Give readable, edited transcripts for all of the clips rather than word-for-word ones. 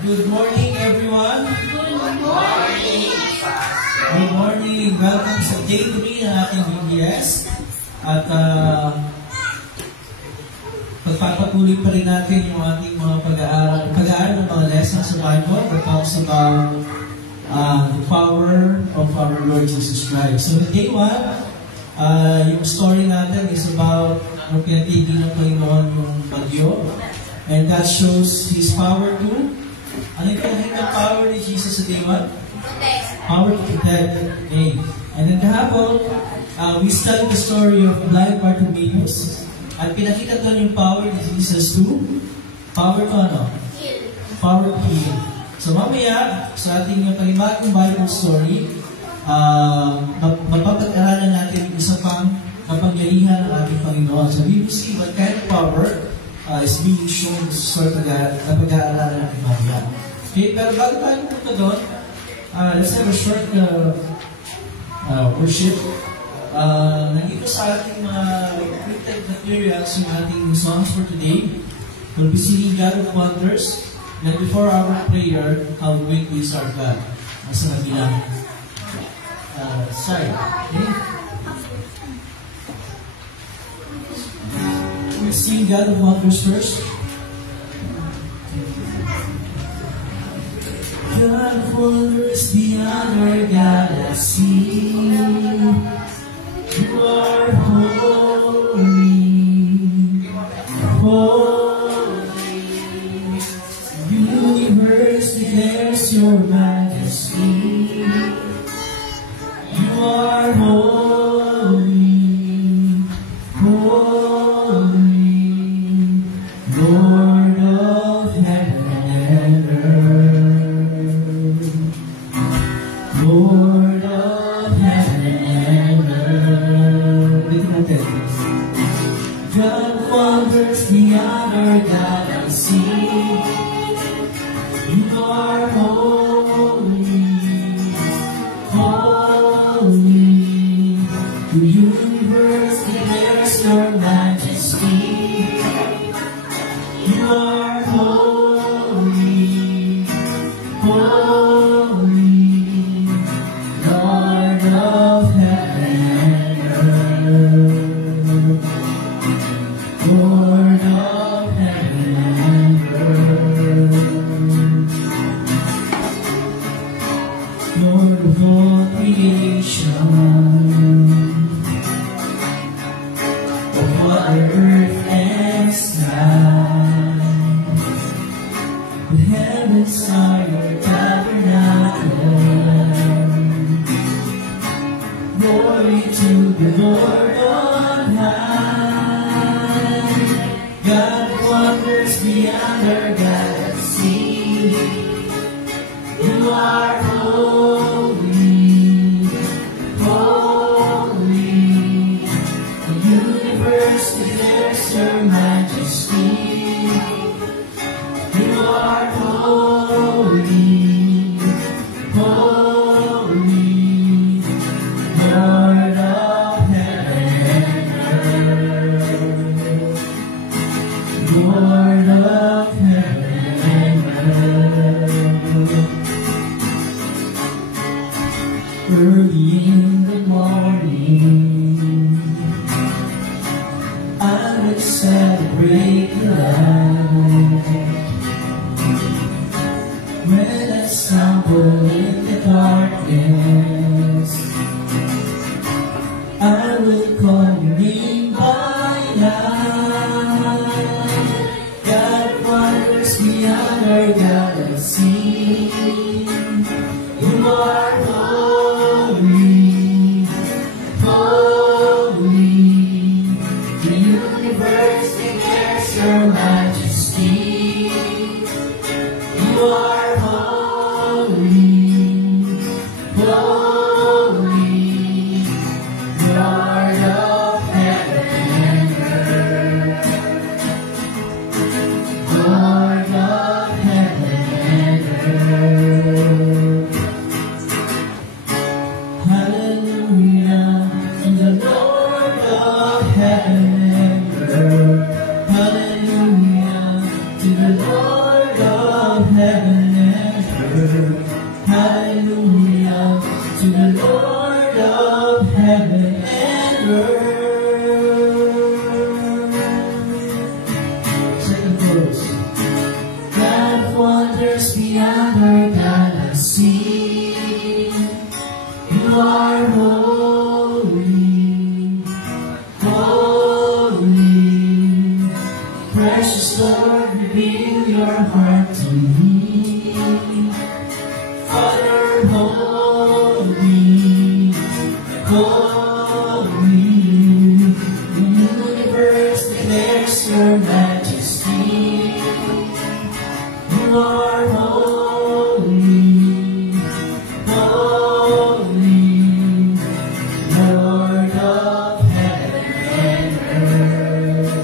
Good morning, everyone. Good morning. Good morning. Welcome sa day 3 ng ating BBS. At pagpapatuloy pa rin natin yung ating mga pag-aaral ng mga lessons sa Bible that talks about the power of our Lord Jesus Christ. So, in day 1, yung story natin is about yung pinatigil ng Panginoon yung bagyo. And that shows His power too. Ano yung pinakita power ni Jesus sa day 1? Power to protect. Okay. And then kahapon, we studied the story of blind Bartimaeus. At pinakita doon yung power ni Jesus to power to ano? Power to heal. So mamaya, sa ating panibagong Bible story, mapapag-aralan natin yung isa pang kapangyarihan ng ating Panginoon. So we will see what kind of power is being shown sa pag-aaralan natin mamaya. Okay, pero bago tayo punta doon, let's have a short worship. Nandito sa ating mga printed materials yung ating songs for today. We'll be singing God of Wonders. And before our prayer, how great is our God. Nasa nabilang side. Okay? We'll sing God of Wonders first. God of wonders beyond our galaxy, you are holy, holy. The universe declares your majesty. You are holy, holy, Lord of heaven and earth. Lord of heaven and earth. God wonders beyond our galaxy. You are holy, holy. The universe declares your majesty. You are holy, holy. Lord of heaven and earth, Lord of heaven and earth, Lord of all creation, of water, earth, and sky. The heavens are your tabernacle. Glory to the Lord on high. God wonders beyond our galaxy. You are holy, holy. The universe declares your majesty. You are holy, holy. Lord of heaven and earth, Lord of heaven and earth. Early in the morning, I would celebrate the light. When I stumble in the darkness, I will call your name by night. God wonders beyond our galaxy. You are holy, goes. God of wonders beyond our galaxy, you are holy, holy. Precious Lord, reveal your heart to me. Father, holy, holy. The universe declares your majesty. You are holy, holy, Lord of heaven and earth.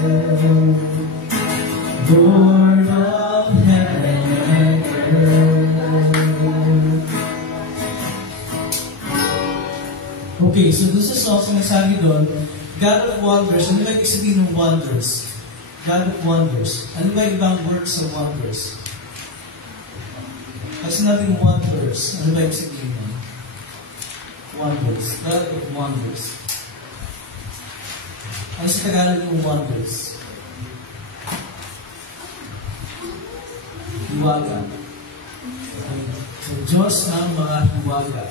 Lord of heaven and earth. Okay, so doon sa song, sinasabi doon, God of wonders. Ano ba ibig sabihin ng wonders? God of wonders. Ano ba ibang words sa wonders? Pag sinabing wonders, ano ba ibig sabihin ng wonders? God of wonders. Ano sa Tagalog yung wonders? Hiwaga. So, Diyos ng mga hiwaga.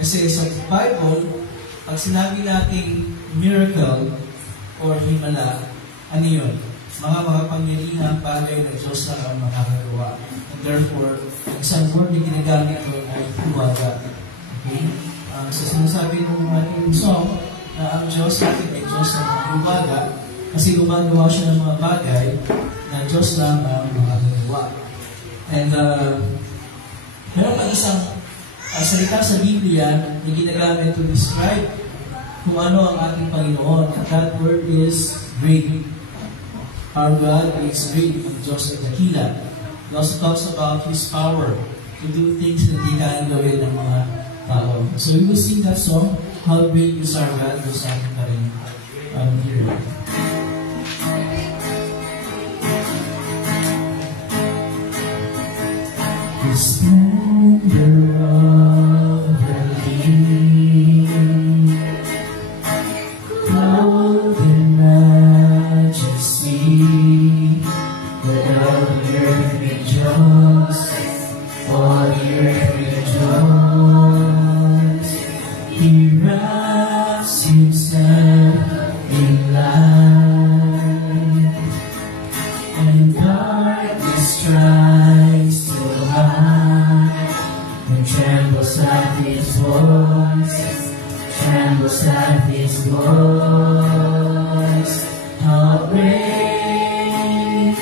Kasi sa Bible, pag sinabi nating miracle or himala, ano yun? Mga makapangyarihang bagay na Diyos lang ang makakagawa. And therefore, isang word na ginagamit doon ay hiwaga. Okay? So sinasabi ng ating song na ang Diyos natin ay Diyos ng mga hiwaga kasi gumagawa siya ng mga bagay na Diyos lang ang makakagawa. And meron pa isang salita sa Biblia na ginagamit to describe kung ano ang ating Panginoon. At that word is great. Our God is great, ang Diyos ay dakila. He also talks about His power to do things na hindi kayang gawin ng mga tao. So we will sing that song, How Great Is Our God, kung sa ating pa rin here. The splendor of the King, clothed in majesty, let all the earth rejoice, all the earth rejoice. He wraps Himself in light, and darkness tries to hide, and trembles at His voice, trembles at His voice. How great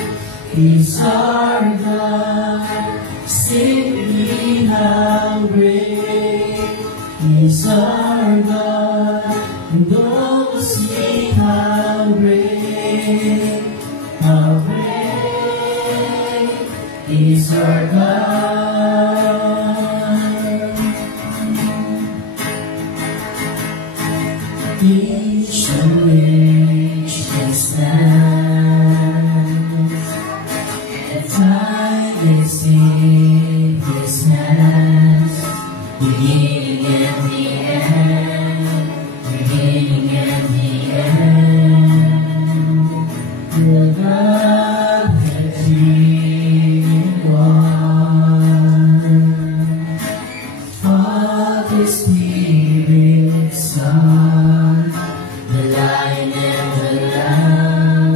is our God, sing with me, how great is our God, and all sing how great is our God. Each and each can stand, and time is in His hands, beginning and the end, beginning and the end. The God that He one, Father, Spirit, Son, the Lion and the Lamb,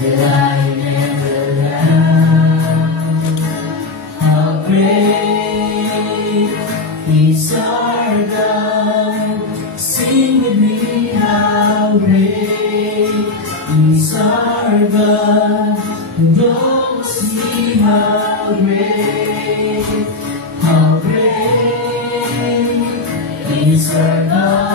the Lion and the Lamb. How great is our God, sing with me, how great is our God, and all see how great is our God.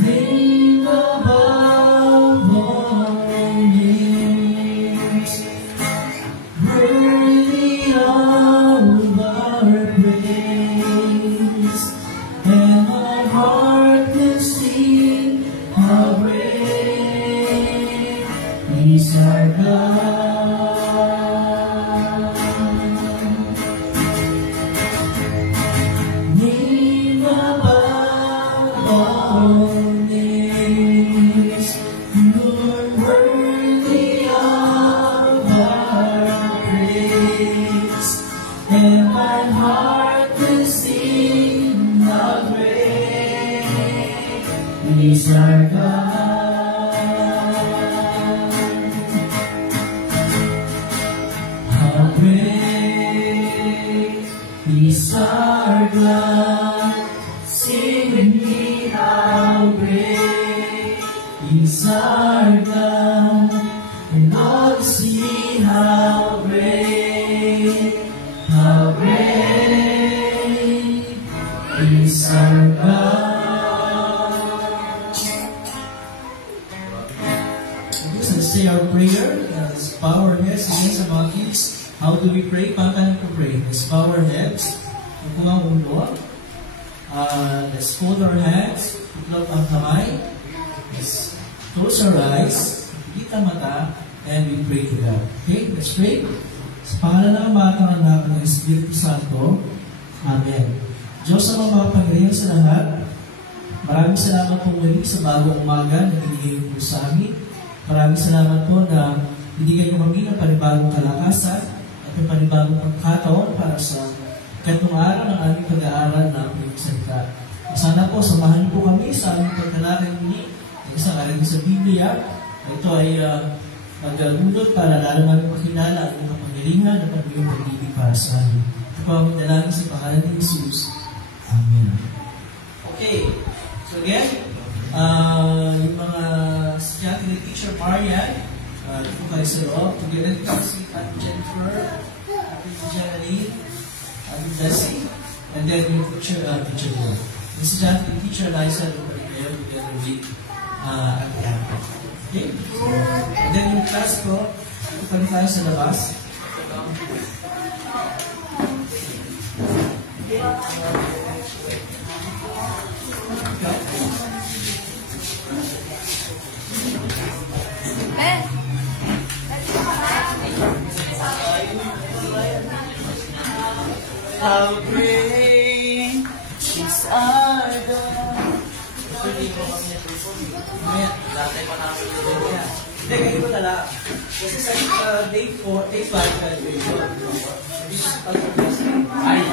Name above all names, worthy of our praise, and my heart will sing how great is our God. Name above all names. our God. How great is our God. Sing with me, how great is our God. And all to see how great is our God. Let's say our prayer. Let's bow our heads against the monkeys. How do we pray? Paano ko pray? Let's bow our heads. Ito ang ulo. Let's fold our hands. Itlog ang kamay. Let's close our eyes. Pigit ang mata. And we pray to God. Okay? Let's pray. Sa pangalan ng Ama at ng Anak ng Espiritu Santo. Amen. Diyos ang mapapagayang sa lahat. Maraming salamat po muli sa bagong umaga na binigay po sa amin. Maraming salamat po na binigay ko kami ng panibagong kalakasan at ng panibagong pagkataon para sa katong araw ng aming pag-aaral ng aming salita. Sana po, samahan po kami sa aming pagtalakay ini sa aral sa Biblia. Ito ay magdulot para lalo namin makilala ang inyong kapangyarihan at ang inyong pag-ibig para sa amin. Ito po ang dalangin sa pangalan ni Jesus. Amen. Okay. So again, yung mga estudyante ni Teacher Marian, dito kayo sa loob. Together with si Ate Jennifer, Ate Jenaline, Ate Bessie, and then yung Teacher Will. Yung estudyante ni Teacher Liza, dito kayo together with Ate Anko. Okay? So, and then yung class ko, dito kayo tayo sa labas. How great is our God. Hindi, ganito na lang. Kasi sa day 4, day 5 graduation. Ay,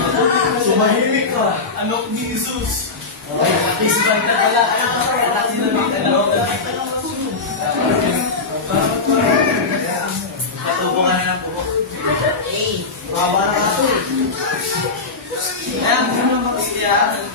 sumahimik ka. Anak ni Jesus. Ay, day 5 na pala. Anak si David. Patubo ka na ng buhok. Baba na ka ito eh. Ayan, gusto naman makasiyahan.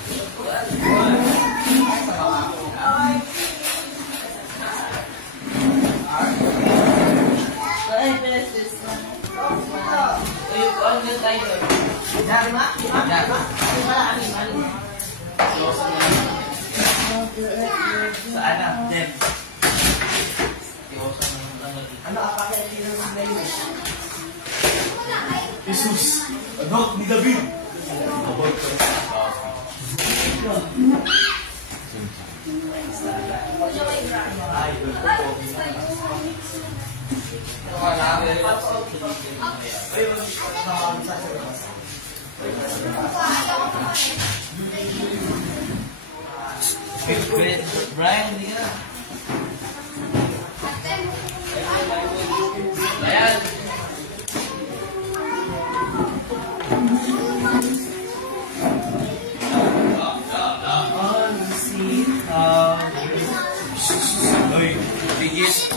Saan na? Jem. Ano apakit yung ngayon? Jesus, anak ni David. Brian, hindi ka na. Brian. Bigis.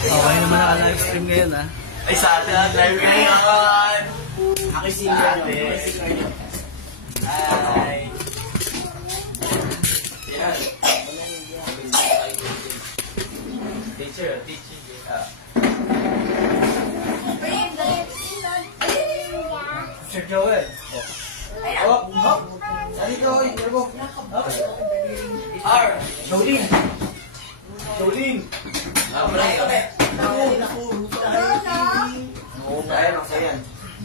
Okay naman naka-live stream ngayon ha. Ay, sa atin ang live ngayon. Nakisinger nyo. Hi. Teacher, teaching. Sir Joel. Oh, hop. Dito, interbo. Hop. R. Jolene. Jolene. Oo, kaya na yan.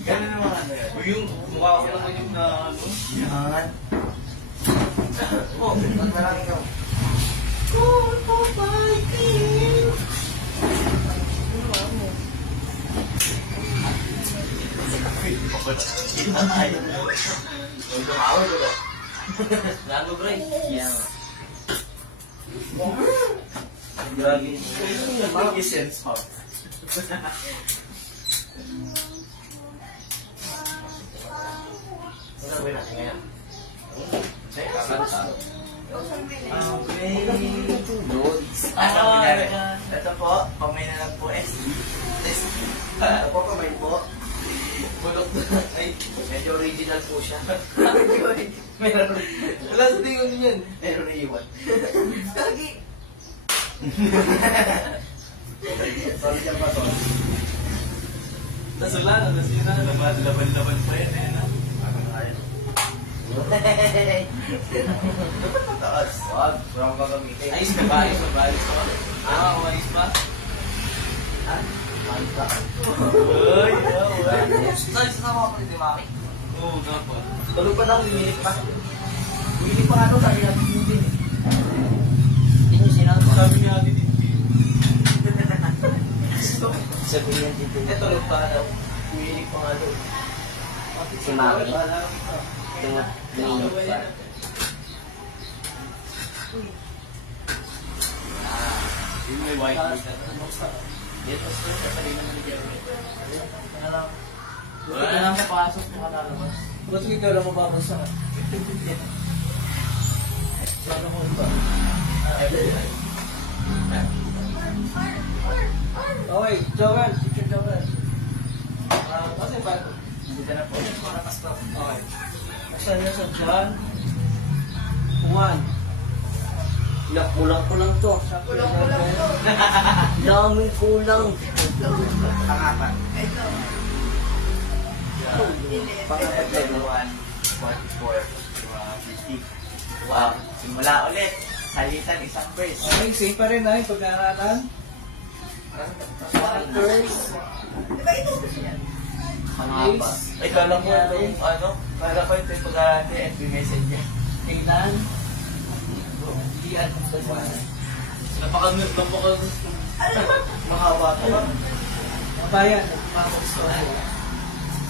Ganun naman ano yan. Yung mukha ko naman yung na ano. Yan. Oh, magmarami ka. Lago, bro. Yeah. Gagi. Mag-sense pa. Ano gawin natin ngayon? Okay. Ito po, kamay na lang po. Ito po, kamay po. Bulok na. Ay, medyo original po siya. Meron. Wala sa tingin nyo yan. Meron na iwan. Lagi. Sorry siya pa, sorry. Tapos wala na, nasira na. Laban-laban pa yan. Parang ayaw. Dapat mataas. Wag, wala kong gagamitin. Ayos na ba? Ayos na ba? Ayos na ba? Ayos ba? Ha? Ayos ba? Uy, ayos na mga pwede, Maki. Oo, dapat. Tulog pa na ako, lumilit pa. Lumilit pa nga ito, sabi natin yun din. Hindi nyo sinabi. Sabi niya natin din. Sabi niya din. Eh, tulog pa nga daw. Lumilit pa nga daw. Si Maki. Lumilit pa. Yung may white dito sa kanina ng Jeremy. Ano lang? Buti ka lang napasok kung kalalabas. Buti ikaw lang mababasa ka. Sana mo ito. Okay, Joel. Teacher Joel. Kasi ba? Hindi ka na po. Okay. Asan niya sa John? Juan. Kulang-kulang to. Kulang-kulang to. Daming kulang. Pangapat. Pangapat level 1, 44, 50. Wow. Simula ulit. Halitan isang verse. Okay, same pa rin na yung pag-aaralan. Diba ito? Pangapat. Ay, kala ko yung ano? Kala ko ito yung pag-aaralan niya FB Messenger. Kailan? Diyan. Mahaba ito ba? Mabayan, nagpapakos ko.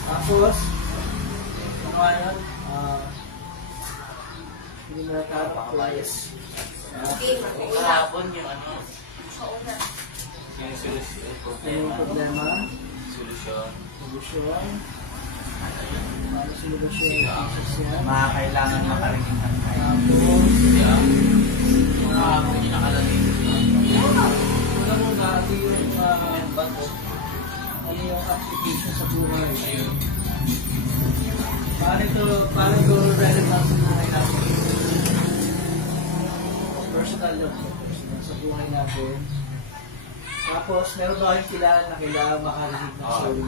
Tapos, ano nga yun? Hindi na natapos. Kahapon yung ano? Yung Yung problema. solusyon. Solusyon. Paano solusyon yung process yan? Mga kailangan makarinig ng tayo. Tapos, Hindi nakalamin. alam mo dati yung ano yung application sa buhay. Paano ito relevant sa buhay natin? Personal yun. Personal sa buhay natin. Tapos, meron ba kayong kilala na kailangan makarinig ng story?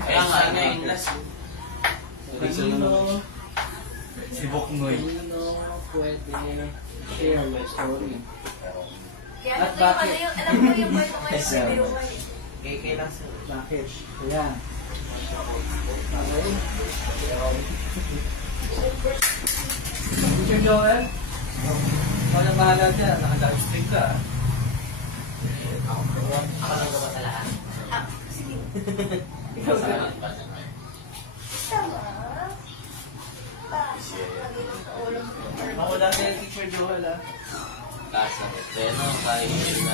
Kaya nga, ina yung last. Kanino Si Boknoy. pwede share your story? Kaya At ito yung bakit? ano yung, alam mo yung kwento ngayon sa video ko eh. Kailan sir? Bakit? Ayan. Okay. Teacher Joel? Walang bahala dyan. Naka-live stream ka. Ako lang ba sa lahat? Ah, sige. Ikaw ka. Tama. Ako dati yung Teacher Joel Kasa. Pero kay...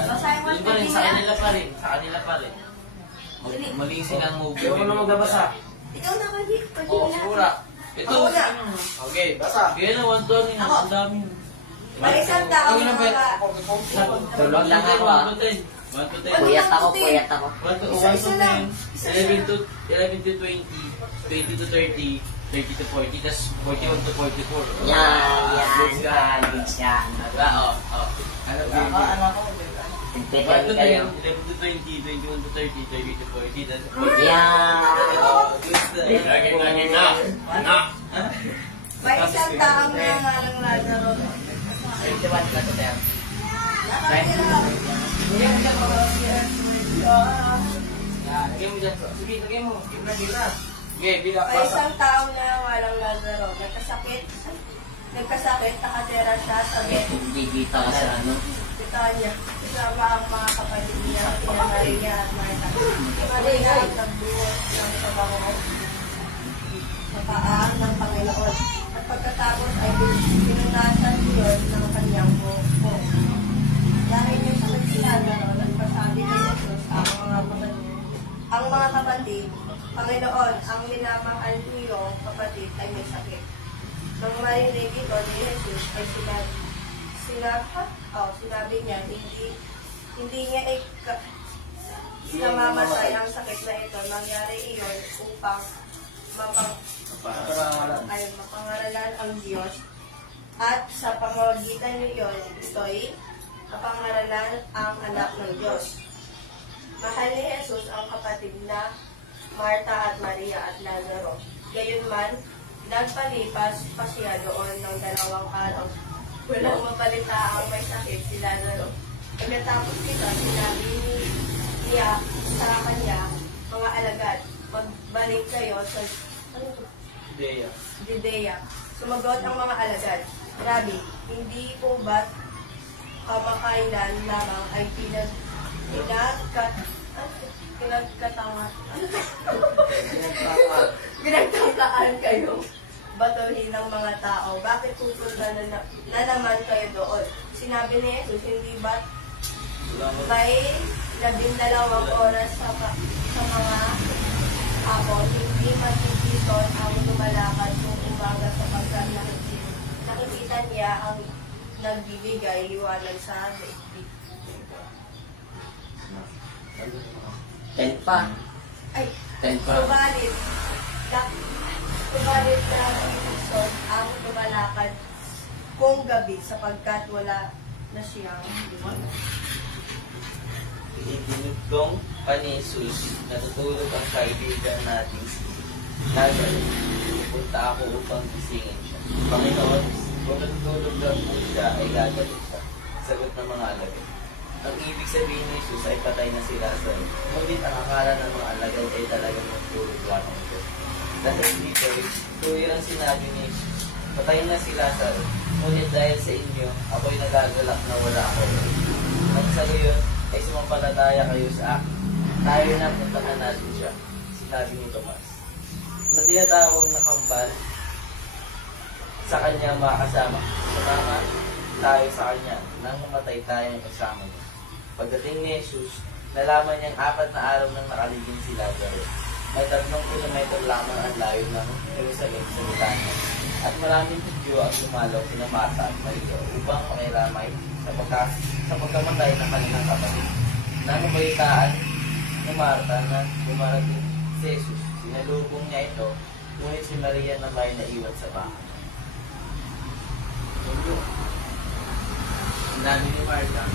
Basahin mo Yun pa rin, ang sa kanila pa rin. Sa kanila pa rin. Mali silang movie. Ayaw ko na magbabasa. Ikaw na kasi. Oo, sigura. Ito. Ako na. Okay, basa. Kaya na, 1 ton yun. Ang dami. May isang tao Ang ilang mga... Tulog lang ako, 1 to 10. 1 to 10. Puyat ako, puyat ako. 1 to Isa-isa lang. 11 to 20, 20 to 30, 30 to 40, tas 41 to 44. Yan. College yan. Diba? Oo. Ano ba? Pagpitay 1 to 10, kayo. 11 to 20, 21 to 30, 30 to 40, tas Yan. May isang tao na ngalang Lazaro. 21 ka to 10. Lagyan mo dyan. Sige, lagyan mo. Gibra. Okay, bilang May isang tao na walang Lazaro. Nagkasakit, nakatera siya sa bed. Bibita ka sa ano. Kita niya. kasama ang mga kapatid niya, sina Maria at Marta. Si Maria ay nagbuhos ng sabaw sa paa ng Panginoon. At pagkatapos ay pinunasan yun ng kanyang buhok. Dahil niya sa nagsilagano, nagpasabi kay Jesus ang mga kapatid, Panginoon, ang minamahal niyong kapatid ay may sakit. Nang marinig ito ni Jesus ay sinabi niya, hindi niya namamatay ang sakit na ito. Nangyari iyon upang mapangaralan ang Diyos. At sa pamamagitan niyon, ito'y mapangaralan ang anak ng Diyos. Mahal ni Jesus ang kapatid na Marta at Maria at Lazaro. Gayunman, nagpalipas pa siya doon ng 2 araw. Walang mabalita ang may sakit si Lazaro. Pagkatapos nito, sinabi niya sa kanya, mga alagad, magbalik kayo sa Judea. Sumagot ang mga alagad, Rabbi, hindi po ba't kamakailan lamang ay pinagtangkaan kayo batuhin ng mga tao. Bakit pupunta na naman kayo doon? Sinabi ni Jesus, hindi ba't may 12 oras sa mga hapon, hindi matititon ang lumalakad kung umaga sapagkat nakikita niya ang nagbibigay liwanag sa daigdig. 10 pa. Ay, 10 pa. Subalit na Ison ang lumalakad kung gabi sapagkat wala na siyang liwanag. Itinutong pa ni Jesus, natutulog ang kaibigan natin si Lazaro. Punta ako upang gisingin siya. Panginoon, kung natutulog lang po siya, ay gagalit siya. Sagot ng mga alagad. Ang ibig sabihin ni Jesus ay patay na si Lazaro. Ngunit ang akala ng mga alagad ay talagang natutulog lamang siya. Dahil dito, tuwirang sinabi ni Jesus, patay na si Lazaro. Ngunit dahil sa inyo, ako'y nagagalak na wala ako. Nang sa gayon, ay sumampalataya kayo sa akin. Tayo na puntahan natin siya. Sinabi ni Tomas. Na tinatawag na kambal sa kanya makasama. Sumama tayo sa kanya nang mamatay tayong kasama niya. Pagdating ni Jesus, nalaman niyang 4 na araw nang nakaliging si Lazaro. May 3 kilometro lamang ang layo ng Jerusalem sa Betania. At maraming Hudyo ang dumalaw sina Marta at Maria upang makiramay sa pagkamatay ng kanilang kapatid. Nangubalitaan ni Marta na dumarating si Jesus. Sinalubong niya ito, ngunit si Maria na may naiwan sa bahay. Sinabi ni Marta,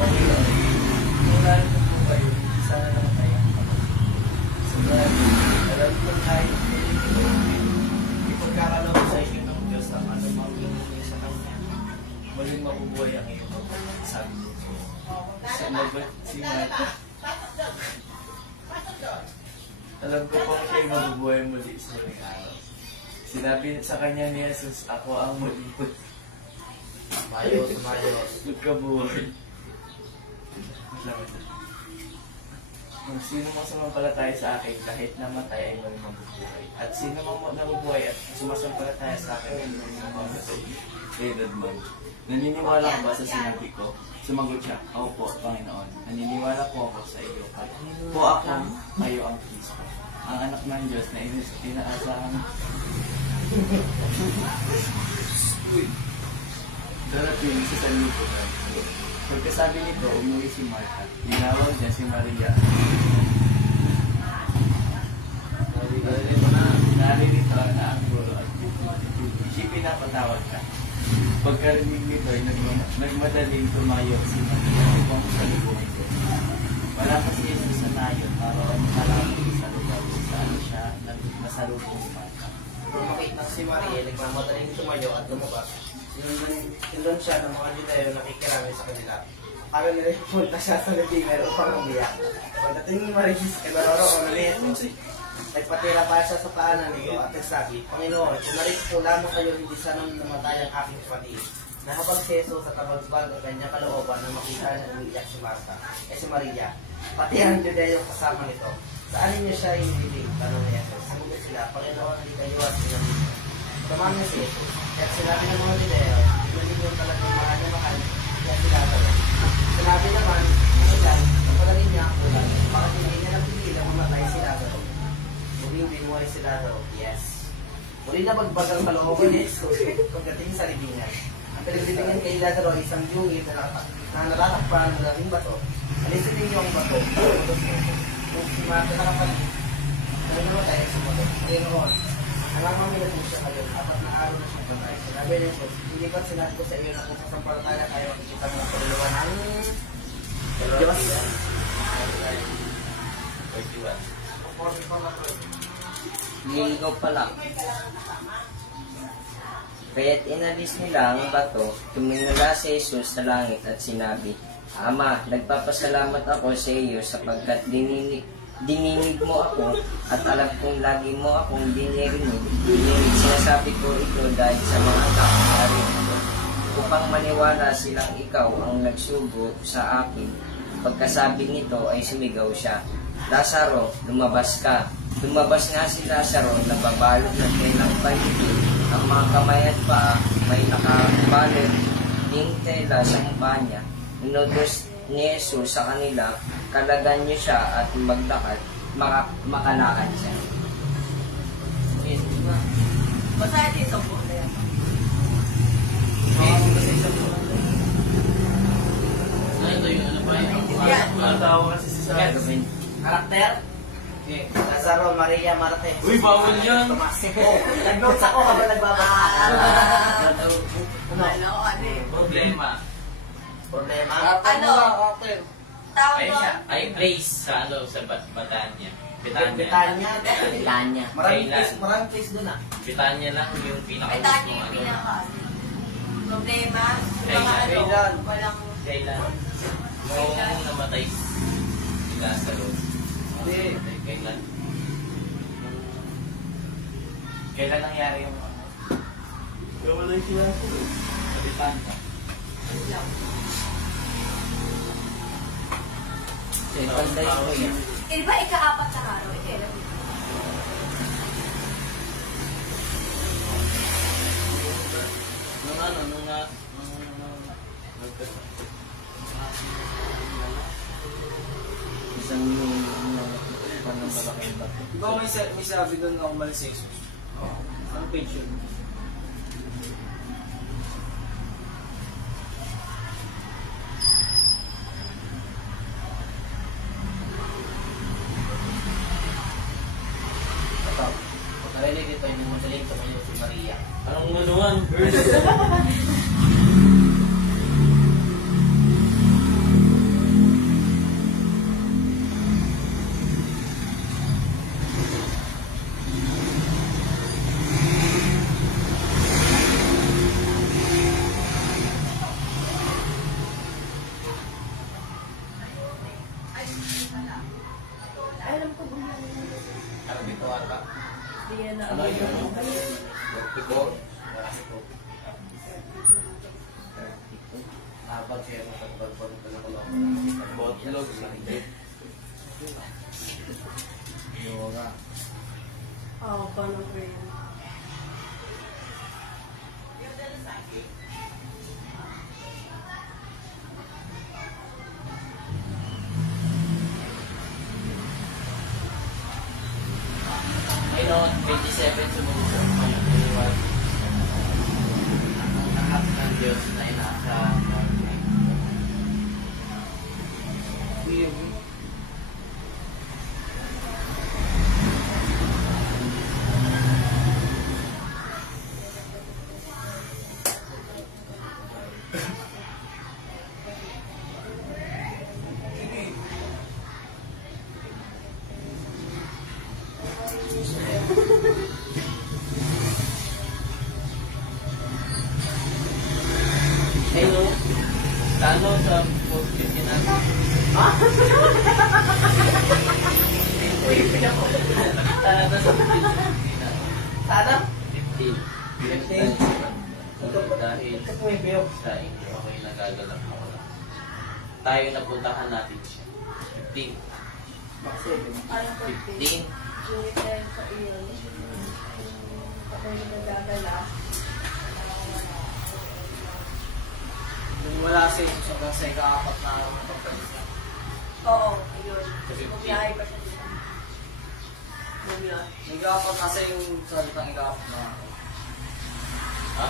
Panginoon, kung narito po kayo, sana lang tayo ang kapatid. Sabi, alam ko kahit ipagkakalaw sa inyo ng Diyos ang anumang inunin sa kanya, muling mabubuhay ang iyong kapatid. Sabi niyo po. Sinagot si Marta, alam ko pong siya'y mabubuhay muli sa huling araw. Sinabi sa kanya ni Jesus, ako ang muli. Mayos. Magkabuhay. Kung sino mang sumampalataya sa akin, kahit namatay ay muling mabubuhay. At sino mang nabubuhay at sumasampalataya sa akin ay muling mabubuhay. David man, naniniwala ka ba sa sinabi ko? Sumagot siya, opo, Panginoon. Naniniwala po ako sa iyo. Po ako, kayo ang Kristo. Ang anak ng Diyos na inaasahan. Darating sa sanlibutan. Pagkasabi nito, umuwi si Marta. Tinawag niya si Maria. Naririto na ang guro at siya pinapatawag ka. Pagkarinig nito ay nagmadaling tumayo si Maria upang salubungin ko. Wala pa si Jesus sa nayon, maroon maraming sa lugar kung saan siya masalubong si Marta. Kung makita si Maria, nagmamadaling tumayo at lumabas. Sinundan siya ng mga Judeo na nakikiramay sa kanila. Kaya nila punta siya sa libingan upang umiyak. Pagdating ni Maria, ibaroro ko maliit. Nagpatira pa siya sa paanan niyo at nagsabi, Panginoon, kung narito lamang kayo hindi sana namatay ang aking kapatid. Nakapag si Jesus sa tabagbag ang kanyang kalooban na makita na umiiyak si Marta, si Maria. Pati ang Judeo kasama nito. Saan niyo siya inilig? Tanong ni Jesus. Sagutin sila, Panginoon, hindi kayo at sinabi niyo. Tumahan niya si Jesus. Kaya sinabi ng mga Judeo, hindi niyo talagang mahal na mahal. Kaya sila talaga. Sinabi naman, sila, kapalagin niya ang ulan. Bakit hindi niya napigilan mamatay si Lazaro? Muling binuhay si Lazaro. Yes. Muli na magbagang kalooban ni Jesus pagdating sa libingan. Ang pinagbibigyan kay Lazaro ay isang yungin na natatakpan ng laking bato. Alisin ninyo ang bato. Kung si Marta nakapalit, dahil namatay ay sumagot. Ngayon, nangangamilan mo siya ngayon, 4 na araw na siya patay. Sinabi ni Jesus, hindi ba't sinabi ko sa iyo na kung sasampalataya kayo ang ikita mo ng kaluluwa ng Diyos? Ligaw pala. Kaya't inalis nila ang bato, tuminala si Jesus sa langit at sinabi, Ama, nagpapasalamat ako sa iyo sapagkat dininig mo ako at alam kong lagi mo akong dinirinig. Sinasabi ko ito dahil sa mga nakakari ko, upang maniwala silang ikaw ang nagsugo sa akin. Pagkasabi nito ay sumigaw siya, Lazaro, lumabas ka. Lumabas nga si Lazaro, nababalot ng telang paligid. Ang mga kamay at paa may nakabalot ng tela sa mukha niya. Inutos ni Jesus sa kanila, kalagan niyo siya at maglakad, makalakad siya. Basahin din sa buwan na yan. Ano yung ano pa yun? Yan. Matawa kasi si Sara. Karakter? Lazaro, Maria, Marte. Uy, bawal yan. Tomas. Nag-notes ako habang nagbabasa. Ano ko, ano eh. Problema. Problema? Ano? Tawag Ayun mo? siya. Ay, place sa ano, sa Batanya. Betanya. Tanya. Maraming place doon ah. Betanya lang yung May pinaka tanya yung pinaka. Problema. Mga ano, Kailan? walang... Kailan? Nung namatay si Lazaro. Hindi. Kailan? Kailan nangyari yung ano? Namatay si Lazaro. Sa Betanya. Panday ko yan. Eh, di ba ika-4 na araw? Eh, kailan? Nung ano, nung Isang panamalaking bato. Di ba may sabi doon na umalis si Jesus? Ang page yun? Narinig ito, yung madaling tumayo si Maria. anong manuan? Alam ko ba yan? Ano dito ata? Hindi yan na. Ano yun? Vertigo? Habang siya yung pagpagpag na kulong. Botlog. Yoga. Oo, paano ko yun? Ayun, 27 sumusunod. Ang lahat ng Diyos na inaasahan mo. Hello. Talo sa post-it natin. Talo sa post-it natin. Sana? 15. 15. Dahil sa inyo, ako'y nagagalak ako lang. Tayo napuntahan natin siya. 15. Parang 15. Unit na yun sa iyo. Ako yung nagagala. Nung wala sa Jesus hanggang sa ika-4 na araw ng pagkalis niya. Oo, ayun. Bumiyahe pa siya dito. Ika-4 nasa yung salitang ika-4 na araw. Ha?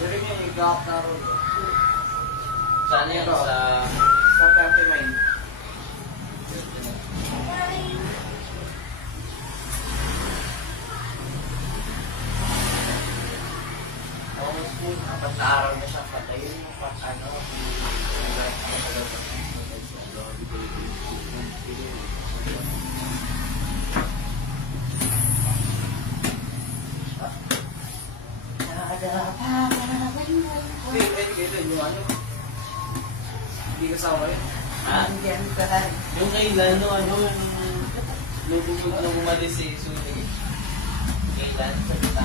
Pero yung ika-4 na araw. Saan yan? Sa 39. Apat na araw na siya patayin mo pa ano. Hindi kasama yun. Ha? Yung kailan, no, ano, lubog na umalis si Suli. Kailan? Sa kita.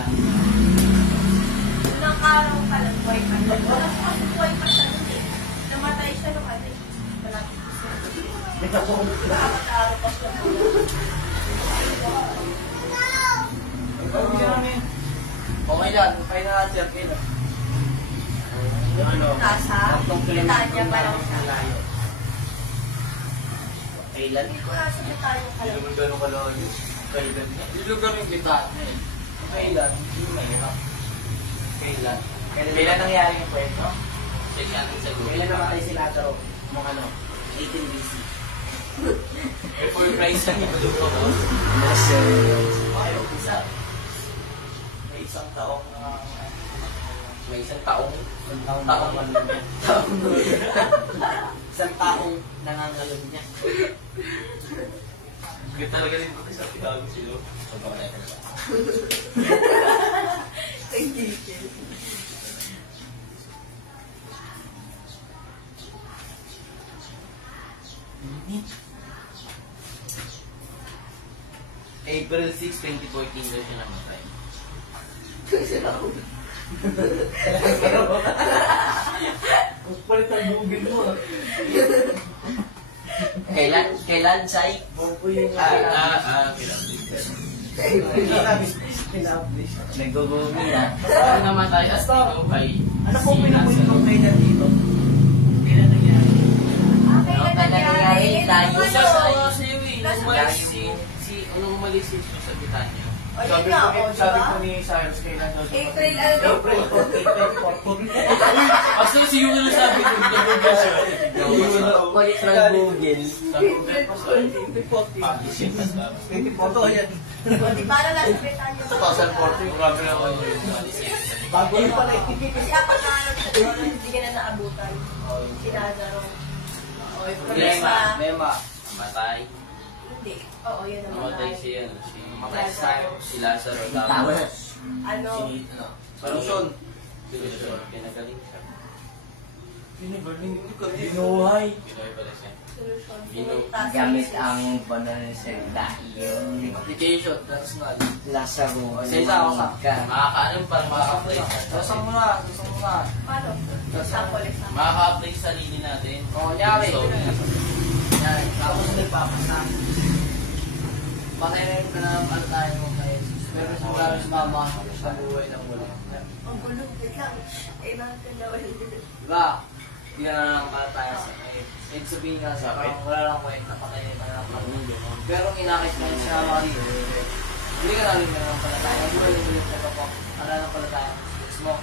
Unang araw pa lang, buhay pa siya. Wala sa kasi buhay pa siya nun eh. Namatay siya nung ano. Malapit ko siya. Apat na araw pa siya. Okay lang, kaya na natin ang kailan. Nasa Britanya pa lang siya. Kailan? Hindi ko nasa Britanya pa lang. Hindi gano'ng kalayo. Kailan niya? Yung lugar yung bitaan niya eh. Kailan? Yung mahirap. Kailan? Kailan nangyari yung kwento? Check natin sa Google. Kailan namatay si Lazaro? Mga ano? 18 BC. Before Christ ang inulo ko. Ayaw, isa. May isang taong may isang taong Isang taong nangangalon niya. Kaya talaga rin ko sa Tiago sila. Thank you. April 6, 2014 daw siya namatay. Palit ang Google mo. Kailan, Sai? Bobo yung Nag-google na. Ang namatay as ikaw ay Ano pong pinapunit mong kailan dito? Kailan nangyari? Kailan nangyari? Layo siya Ano? sa iyo eh. Nung umalis si Jesus sa Bitanya. O, yun nga, o, Sabi ko diba? ni Cyrus kailan daw siya. April, ano? April 14. Actually, si Yuno na sabi ko. Nag-google siya. Palit ng Google. Sa Google pa sa 24 yan. O, di para nasa Britanya. 2014. Grabe na ako yung Bago yun pala eh. Kasi apat na araw siya doon, hindi ka na naabutan. Si Lazaro. O, problema. Mema. Matay. Hindi. Oo, yun ang Namatay mga. siya. Lazaro. Si Lazaro. Tapos. Ano? Solusyon. Pinagaling siya. Binuhay. Pinoy pala siya. Solusyon. Bino- Pumunta si Gamit Jesus. ang banal na salita. Yung Application. Personal. Lazaro. Isa ako sa. Makakaano parang makaka-apply. Lasang mo na. Paano? Example. Makaka-apply sa sarili natin. O, nyari. So, Yan. Tapos nagpapasa. Patay na yung ano tayo mo kay Jesus. Pero sa mga mama sa buhay ng mula. Ang gulo. Wait lang. Kailangan ka na ulit. Diba? Hindi na lang tayo sa kahit. Ibig sabihin nga sa parang wala lang kwent na patay na lang ang pero inakit mo siya Mario. Hindi ka namin na lang pala tayo. Ang buhay ng ulit na kapag ala lang pala tayo. Mo.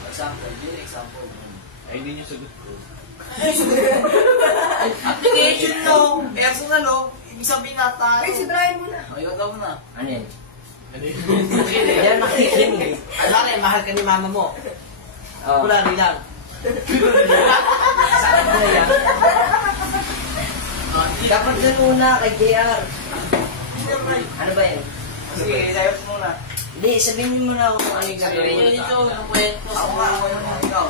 For example, yun example. ay hindi nyo sagot ko. Application no. Personal no. Ibig sabihin nga tayo. Ay, si Brian muna. Ayun daw na. Ano yun? Yan nakikinig. Ano mahal ka ni mama mo. Oh. Wala rin lang. Saan na yan? Dapat dyan muna kay JR. Ano ba yun? Sige, sayos muna. Hindi, sabihin niyo muna ako kung ano yung gagawin. Sabihin nito, ang kwento sa Ako nga, buhay. ikaw.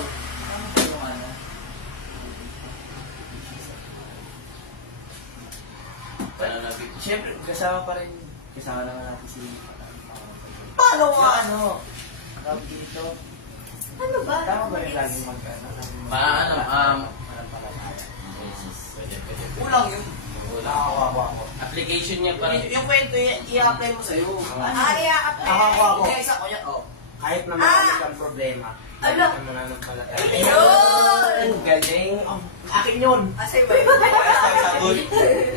Paano natin? Siyempre, kasama pa rin. Kasama naman natin si... Paano nga ano? tawag dito. Ano ba? Tama ba yung laging mag-ano? Paano, Panampalataya. Kulang yun. Nakakawawa ko. application niya parang, Yung kwento, i-apply mo sa'yo. I-apply. Nakakawawa ko. Kaya isa ko yan, oh. Kahit na marami kang problema, kahit Ano? na mananampalataya. Ayun! Ang galing. Akin yun. Asay ba yun? Sagot.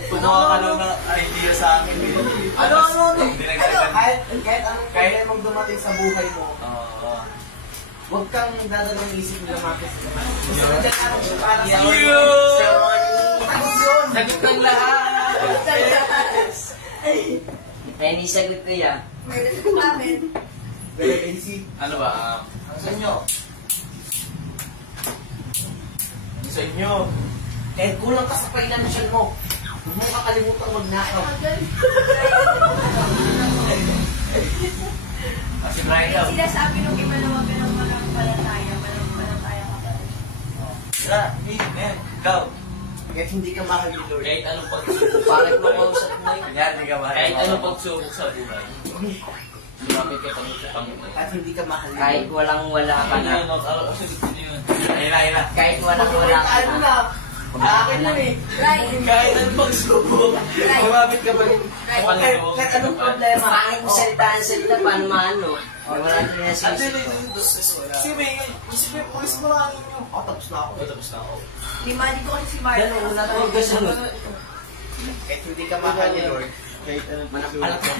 Puno ka ng idea sa akin. Ano? Dinagdagan. Kahit anong problemang dumating sa buhay mo, Oo. huwag kang dadalawang isip na lumapit sa mga. Gusto ka dyan anong para sa sagot ng lahat! Any sagot ko yan. May nasagot namin. Very easy. Ano ba, Ang sa inyo. Ang sa inyo. Kahit kulang ka sa financial mo, huwag mo kakalimutan magnakaw. Kasi Brian daw. Sinasabi nung iba na wag ka ng manampalataya ka pa rin. Tara, men, ikaw. Kahit hindi ka mahal ni Lord. kahit anong pagsubok, Bakit mo kausap mo yun? Yan, di ka mahal. kahit anong pagsubok sa buhay, lumapit ka pang sa Panginoon. At hindi ka mahal ni Kahit Lord. walang-wala ka Ano na. yun, sagot ko yun. Ayun. Kahit walang-wala ka Ano na. na? Akin yun eh. Right. Kahit anong pagsubok, lumapit ka pa rin. Right. Panginoon. Kahit anong problema. Pangit mo salita, paano maano? Wala rin na At sinisip yun, ko. Kasi may isipin, pulis mo lang yun. Oh, tapos na ako. Tapos na ako. Limali ko kasi si Mark. Yan, wala tayong gasunod. Kahit hindi ka mahal ni Lord. Kahit anong Manampalat ka.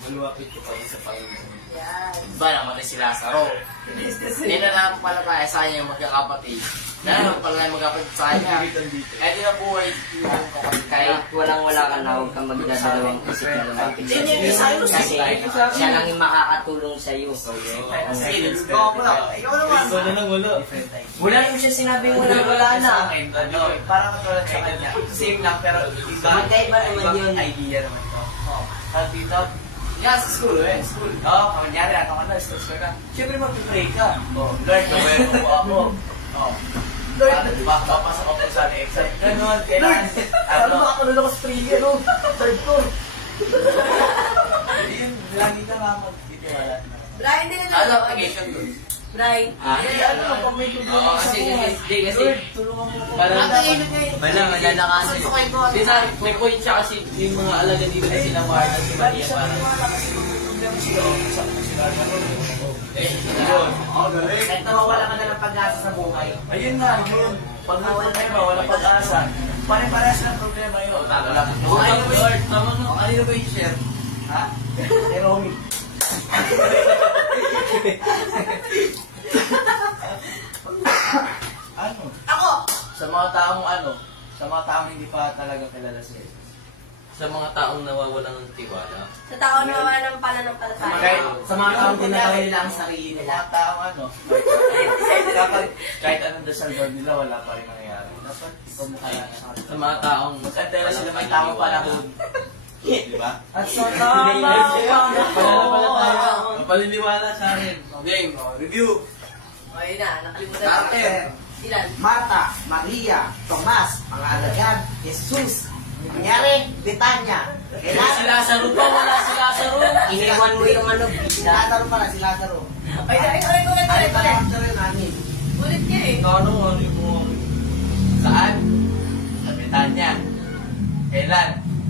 malupit ka pa rin sa Panginoon. Yan. Ba naman si Lazaro? Hindi na naman pala tayo sa kanya yung magkakapatid. Dahil naman pala tayo magkakapatid sa kanya. Eh di na buhay yung kapatid. Kahit walang-wala ka na, huwag kang magdadalawang isip na lumapit sa iyo. Kasi siya lang yung makakatulong sa iyo. Ikaw mo lang. Ikaw naman. Ikaw na lang wala. Wala naman siya sinabing walang-wala na. Parang katulad sa kanya. Same lang, pero Magkaiba naman yun. idea naman to. At dito, sa school, school. Kanyari, ano ka na, school ka. Siyempre mag-pray ka. Lord, nawero mo ako. Lord, papasok ako sa exam. Ganon, kailangan. Ano ba ako naloko sa free year, no? Third ko. Yun, lagi ka nga mag-itiwala. Brian din Ano na. application doon? Brian. Hindi, ano, pag may problema Oo, sa kasi buhay. kasi Lord, tulungan mo ako. Parang Wala, wala na kasi. Hindi na, may point siya kasi yung mga alaga dito na sila Martha, si Maria, parang Kahit nawawala ka na ng pag-asa sa buhay. Ayun nga, yun. Pag problema, wala pag-asa. Pare-parehas ng problema yun. Lord, tama na. Ano ba yung share? Ha? Kay Romy. Ano? Ako. Sa mga taong sa mga taong hindi pa talaga kilala si Jesus. Sa mga taong nawawalan ng tiwala. Sa tao na wala ng pananampalataya. Kahit sa mga taong tinatawin nila ang sarili Yung nila. mga taong kapag kahit anong dasal doon nila, wala pa rin nangyayari. Dapat pamukha lang Sa mga taong magkantela sila may taong panahon. Di ba? At sa taong Paliniwala sa akin. Okay, review. Ayun na, nakalimutan Carter. Ilan? Marta, Maria, Tomas, mga alagad, Jesus. Nangyari, Betanya. Si Lazaro pa, wala si Lazaro. Iniwan mo yung ano, Si Lazaro pala, si Lazaro. Ay, Ano pa lang ito rin namin? Ulit niya eh. Ano mo? Saan? Sa Betanya. Kailan?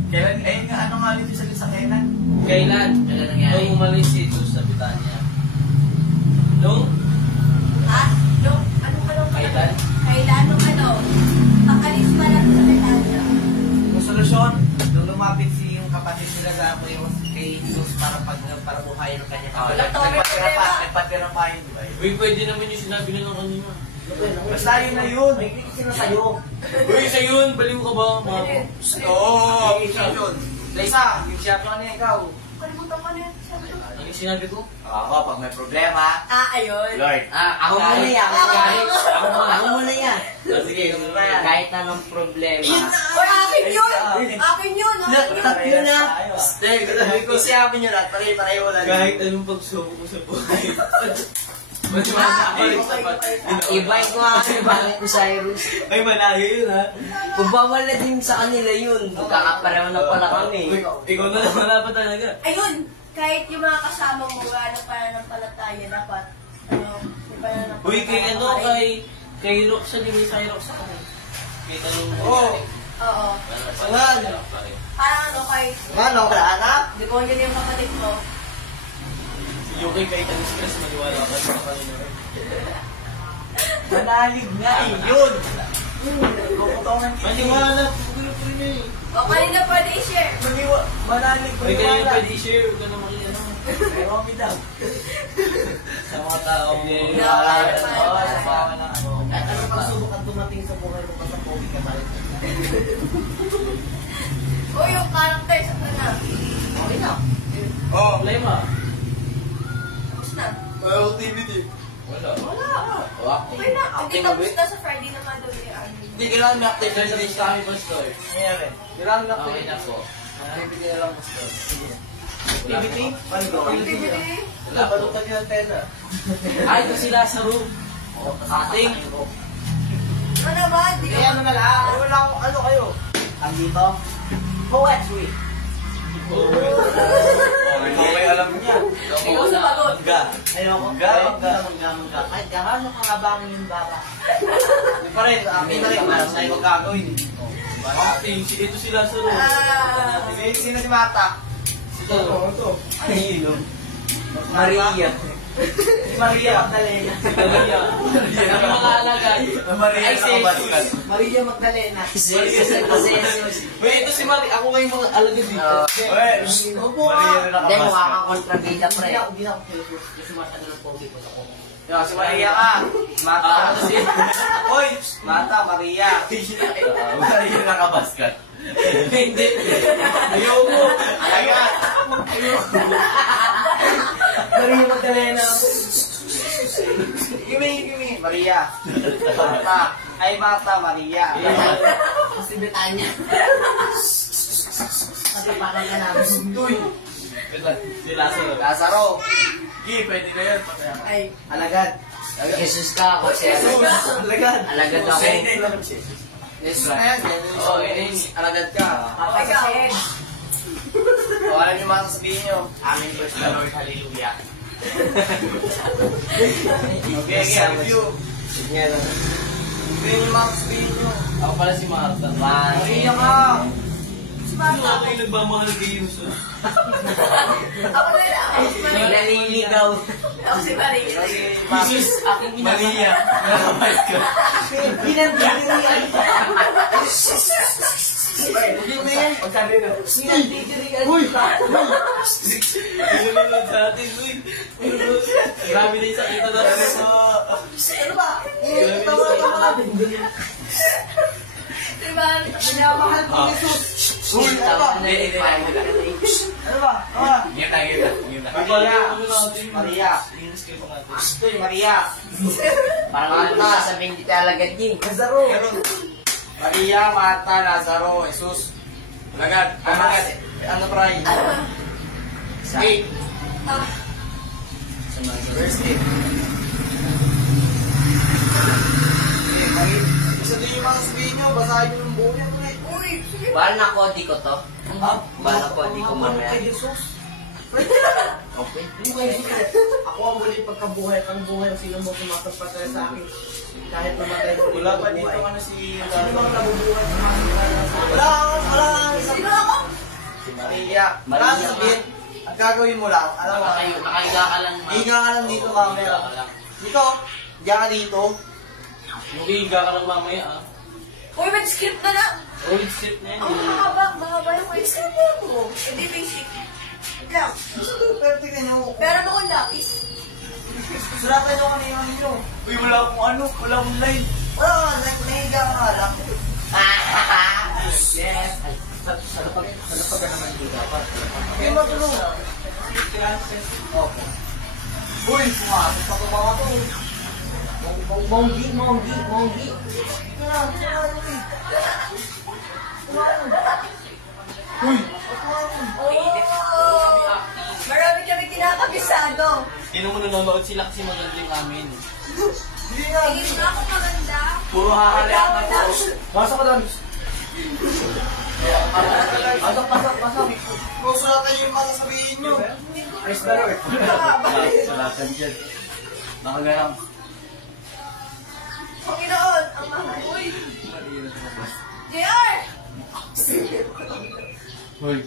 Kailan? Ayun nga, ano nga dito sa kailan? Kailan? Kailan nangyari? Nung umalis si Jesus sa Betanya. Nung? Ha? Nung, anong Kailan? Kailan nung pakalis pa lang sa Betanya. Yung solusyon, nung lumapit yung kapatid nila sa kay Jesus para buhayin ang kanyang kapatid. Wala to, may problema. Nagpatira pa yun, di ba? Uy, pwede naman yung sinabi nila kanina. Basta yun na yun. May kritik sila sa'yo. Uy, sa yun, baliw ka ba? Oo, yun. Lisa, yung siya ko na ikaw. Kalimutan ko na yun. Sabi ko. Ano yung sinabi ko? Ako, pag may problema, Ayun. Lord. Ako muna yan. Ako muna yan. Sige, Kahit anong problema. Uy, akin yun! Akin yun! Tatlo na. Sabi ko, siyabi nyo lahat, pareho na. kahit anong pagsubok ko sa buhay. Ibay ko nga kasi bakit ko Cyrus. Ay, malayo yun ha. Kung bawal na din sa kanila yun, magkakapareho na pala kami. Uy, ikaw na lang wala pa talaga. Ayun! kahit yung mga kasama mo gano'ng pananampalataya, dapat, may pananampalataya. Uy, kay Roxa, di ba sa Roxa ko? Kaya tanong mo. Oo. Saan? Parang Ano, wala anak? di ko yun yung kapatid mo. Yung kay tanong stress, maniwala ka sa kanina. Manalig nga yun. Maniwala, gulo ko rin eh. O, kanina pwede i-share. Manalig, Uy, kayo pwede i-share, huwag ka na makikita mo. Ewan lang. Sa mga tao, At ano pagsubok ang dumating sa buhay mo sa pogi ka pa rin? O, yung character sa na. Okay na. problema. Tapos na. activity. Wala. Wala. Okay na. Hindi tapos na sa Friday naman doon yung ano. Hindi kailangan may There's a activity big siya. kami, Pastor. Nangyari. Kailangan may Okay activity. na po. Activity na lang gusto. Activity? Paano ba? Activity? Wala, balutan niyo ng tela. Ay, ito sila sa room. Ating. Ano ba? Di Kaya ano na lang. Wala akong ano kayo. Ang dito? Poetry. Okay, alam niya. Ikaw sa pagod. Ayoko. Mangga. Kahit gaano kakabangin yung baba. Di pa rin. Amin na rin. Alam na yung gagawin. Ating, ito sila sa room. Sino si Mata? Ito. Ano? Maria. Si Maria Magdalena. Maria. Ang mga alagay. Maria Ay, si Nakabaskan. Jesus. Maria Magdalena. Wait, ito si Maria. Ako ngayong mga alagay dito. Opo. Maria Hindi, mukha kang kontrabida, pre. Hindi na ako curious. Kasi masyado ng pogi ko sa kong. Yo, si Maria ka. Mata. Hoy, Mata, Maria. Maria Nakabaskan. Hindi. Ayoko. Alaga. Maria Magdalena. Gimi. Maria. Mata. Ay, Mata, Maria. Kasi Betanya. Kasi parang ka namin. Tuy. Si Lazaro. Lazaro. Gi, pwede na yun. Ay. Alagad. Jesus ka ako, sir. Alagad. Alagad ako. Jesus na yan. Oo, yun. Alagad ka. Okay ka. O, alam niyo mga sasabihin niyo. Amin first the Lord. Hallelujah. Okay, review. Sabihin niyo mga sasabihin niyo. Ako pala si Martha. Maria ka. Ano nga kayo nagmamahal kay Jesus? Ako na lang. Ako si Maria. Naliligaw. Ako si Maria. Jesus, aking Maria. Nakabait ka. Pinandidirian. Hindi mo yan. Pagsabi ko. Pinandidirian. Uy! Pinunod sa atin, uy. Grabe na yung sakita na. Ano ba? Tawa natin. Diba? Minamahal ko ni Jesus. Uy, ano ba? Ano ba? Yun na. Maria. Uy, Maria. Parang ano ka, sabihin dito alagad niya. Lazaro. Maria, Marta, Lazaro, Jesus. Alagad. Ano, Bray? Sa Eight. Verse 8. Isa din yung mga sabihin nyo, basahin nyo ng buo yan. Uy, sige. Bahal na kodi ko to. Bahal na kodi ko mamaya. Kay Jesus. Okay. Hindi ko yung ako ang muli pagkabuhay, ang buhay ang sino mo sumasagpatay sa akin. Kahit namatay ko. Wala pa dito ano si... Sino bang nabubuhay sa mga wala. Sino ako? Maria. Wala ang sabihin. Ang gagawin mo lang, alam mo. Nakahiga ka lang. Higa ka lang dito mamaya. Dito. Higa ka dito. Nakahiga ka lang mamaya ah. Uy, may script na lang. Old script na yun. Mahaba yung may script mo. Hindi basic. Wait lang. Pero tingnan nyo. Meron akong lapis. Sulatan nyo kami yung nyo. Uy, wala akong ano. Wala akong line. Wala ka, nahiga ka nga lang. Yes. Ano pa ka naman dito? Hindi matulong. Opo. Uy, pumasok pa ba ako? Monggi. Uy! Oh! Marami kami kinakabisado. Sino mo nanonood sila kasi maganda yung amin. Hindi nga! Tingin mo ako maganda. Puro hahalaya na po. Pasok ka dami. Pasok. Kung sulatan nyo yung mga sasabihin nyo. Hindi ko Praise the Lord. Salatan dyan. Nakagalang. Panginoon, ang mahal. Uy! JR! Hoy.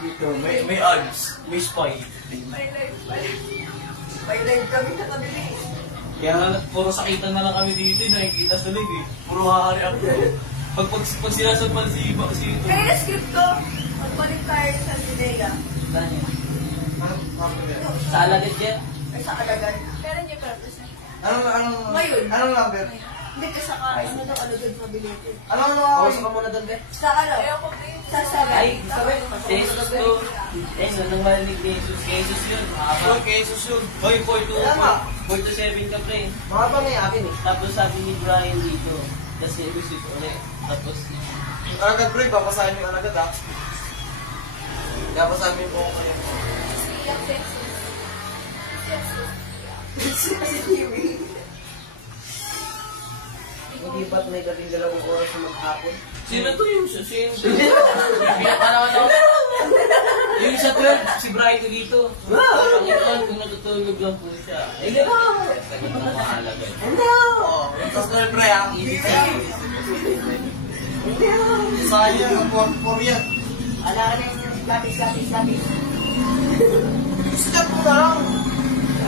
Dito, may odds. May spy. May live kami na kabili. Kaya nga, puro sakitan na lang kami dito. Nakikita sa lig eh. Puro hakari ako. Pag sinasapan si Kaya na script ko, magbalik tayo sa Judea. Saan yun? Sa alagad yan? Ay, sa Alagad. Kailan niya purpose na? Ngayon. Anong number? Hindi ka sa ano daw Alagad mability. Anong Pawasa ka muna doon, be. Sa ano? Sa Ay, 7. sabi, Jesus to. Jesus, nang marinig ni Jesus. Jesus yun. Hoy, kay Jesus yun. Hoy, 4 to 7 ka, pre. Mahaba nga yung akin eh. Tapos sabi ni Brian dito, kasi Jesus ulit. Tapos, Agad bro, papasahin mo yung agad ah. Papasahin mo yung buko kayo. Si Kiwi. Hindi ba't may gabing 2 oras na maghapon? Sino to yung pinapanawan ako? Yung sa 12, si Brian ko dito. Panginoon, kung natutulog lang po siya. Ay, hindi ba? Sagot ng mahalaga. Tapos na pre ah. Sayang, ang yan. ala ka na yung lapis. Sikat mo na lang.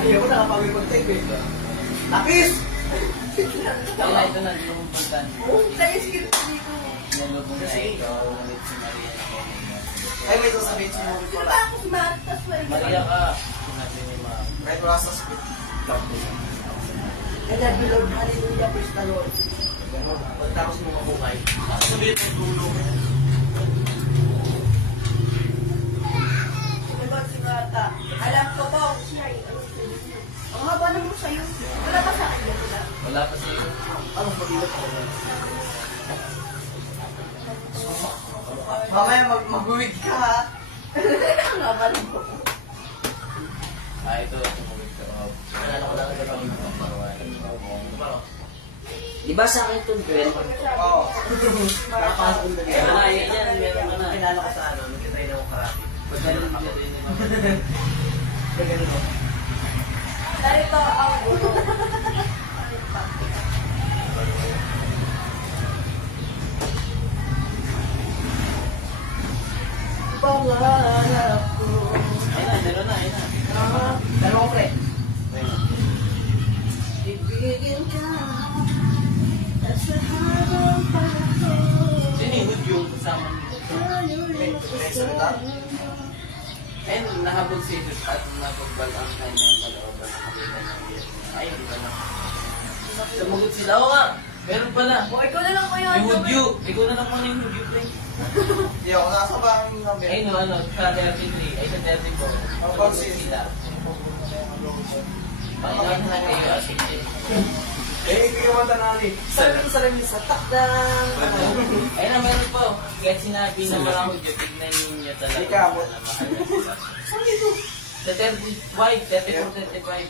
Ayaw mo nakapagay mag-type eh. Lapis! Kaya ito na, yung pagkan. Kaya script ko dito. Nalubong na ikaw, ulit si Maria na kami. Ay, may sasabihin si Mami Sino pala. ba ako si Maritas? Maria ka, sinabi ni Ma'am. Kahit wala sa script. Kaya bilog, hallelujah, praise the Lord. Pagkatapos mo mabukay. Sabihin ng tulong. Ano ba si Marta? Alam ko ba, siya ang haba naman sa'yo. Wala pa sa akin dito lang. Wala pa sa'yo. Anong pagilot ko? Mamaya mag-wig ka ha. Ang haba naman ko. Ito, sumugod ka. Nalala ko lang ang gano'n. Di ba sa akin ito, Ben? Oo. Nakapasok na Meron na, yan, meron ka na. Kinala ko sa ano, nagkitay na ako karate. Pagkaroon ka rin naman. Ganun mo. Narito ang ulo. Pangarap ko. Meron na. Dalawang pre. Ibigin ka sa habang panahon. Sino yung hood yung kasama niyo? Ayun, nahabog si Jesus at napagbal ang kanyang kalooban. Nakakita niya ang Diyos. Ay, hindi ba na? Sumugod sila. Oo nga, meron pala. O, ikaw na lang ko yun. Yung hudyo. Ikaw na lang muna yung hudyo, pre. Hindi ako nasa bang number. Ay, no, sa 33. Ay, sa 34. About Sumugod six. sila. Panginoon na kayo, sige. Eh, hindi ka matanani. Salamin sa takdang. Ayun na, meron po. Kahit sinabi na mga hudyo, tignan ninyo talaga. Ikaw. Na mahal na sila. Sa 35, 34, 35.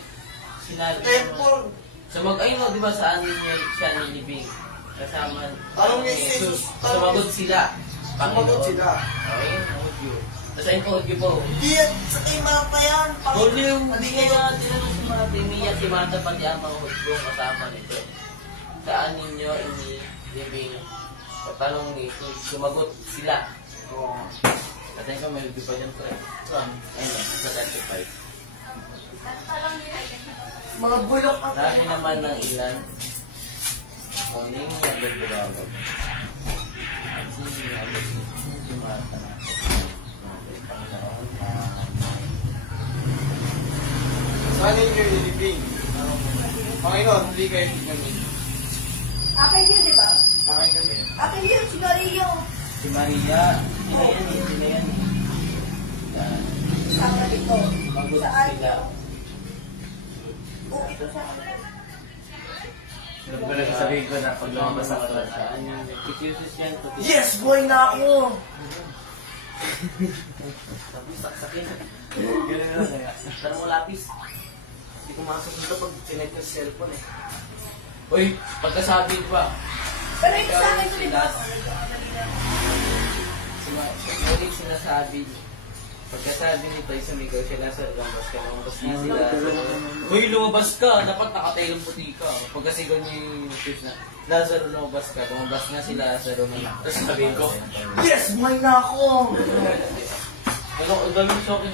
Sinabi Temple. So ay no, di ba saan niya siya nilibing? Kasama Parang ni yung Jesus. Jesus. Sumagot sila. Sumagot sila. Okay, audio. Tapos ayun po, audio po. Hindi yan. Sa kay Marta yan. Hindi kaya tinanong si Marta, umiyak si Marta pati ang mga audio kasama nito. Saan ninyo inilibing? Tanong ni sumagot sila. At ayun ko, may audio pa dyan, pre. Ayun na, sa 35. Mga bulok ang Dami naman ng ilan. Kuning nagbabago. Si Marta na. Saan yung ilibing? Panginoon, hindi kayo tignan. akin yun, di ba? Akin yun, si Mario. Si Maria. Hindi na yan. Sama dito. Magot Saan? sila. Oh, ito sa akin. Sabihin ko na pag lumabas ako doon. Saan yung Jesus yan? Yes, boy na ako! Tapos saksakin. Ganun na kaya. Saan mo lapis? Hindi ko makasunod pag sinet ko sa cellphone eh. Uy, pagkasabi ba? Pero ito sa akin, di ba? Muli sinasabi Pagkasabi ni Toy, sumigaw siya, Lazaro, lumabas ka. Lumabas niya si Lazaro. Uy, lumabas ka! Dapat nakatayong puti ka. Pagkasigaw niya yung fish na, Lazaro, lumabas ka. Lumabas nga si Lazaro. Tapos sabihin ko, yes! Buhay na ako! Ang dami sa akin.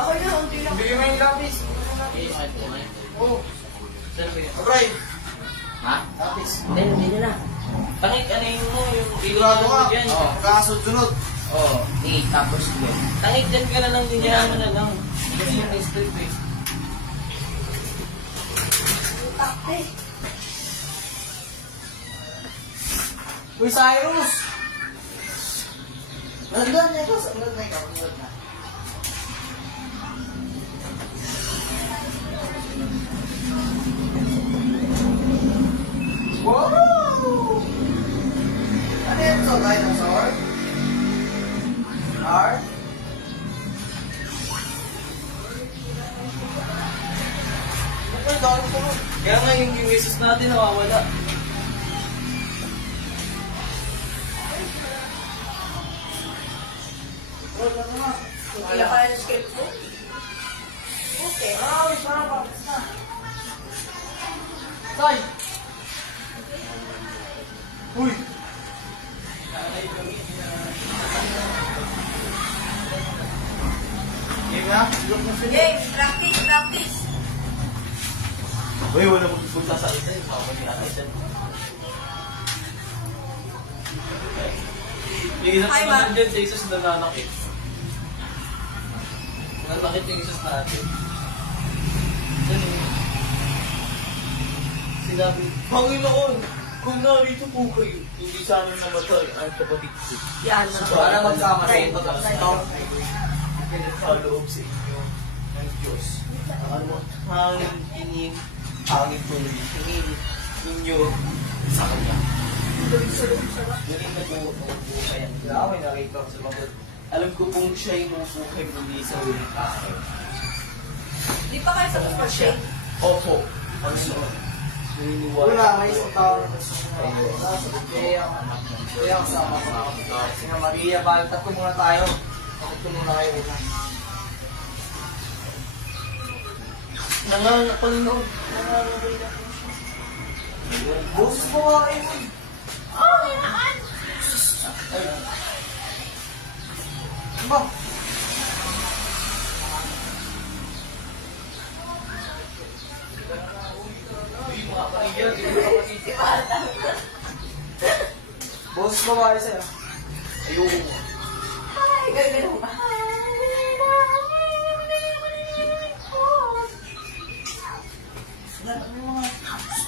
Ako na, unti lang. Bigyan mo yung lapis. Oo. Saan ba yun? Alright. Ha? Lapis. Hindi na. Tangik, ano mo yung Sigurado mo ka. dyan? Kasunod-sunod. Oo. Tapos yun. Tangik, dyan ka na lang, ganyan mo na lang. Kasi yung strip eh. Takte. Uy, Cyrus! Nandun na ito. Sunod na ikaw. Sunod na. Wow! Ano yan ito? Dinosaur? R? Kaya nga yung Jesus natin nawawala. Hindi na kaya ng script mo? Okay. Tay! Uy! Game na? Look na sila. Game, practice, practice. Uy, wala magpupunta sa isa. Yung isa Hi, sa Ma. naman dyan, sa Jesus nananakit. Nananakit yung Jesus natin. Sinabi, Panginoon, kung narito po kayo, hindi sana namatay ang kapatid ko. Yan. Para magsama sa ito. Sa loob sa inyo ng Diyos. Ano, hangin po hingin ninyo sa Kanya. Muling nagbubuhay ang ilaw ay nakita ko sa mga. Alam ko pong siya yung bubuhay muli sa huling araw. Di pa kayo sa first shade? Opo, ang sunod. Wala, may isang tao na kaya kasama ko na ako. Sina Maria, balitat ko muna tayo. Bakit ko muna kayo una? Panginoon. Boses mo nga kayo. Ba? Boses mo nga kayo sa'yo. Ayoko mo. Ay, gagano ba?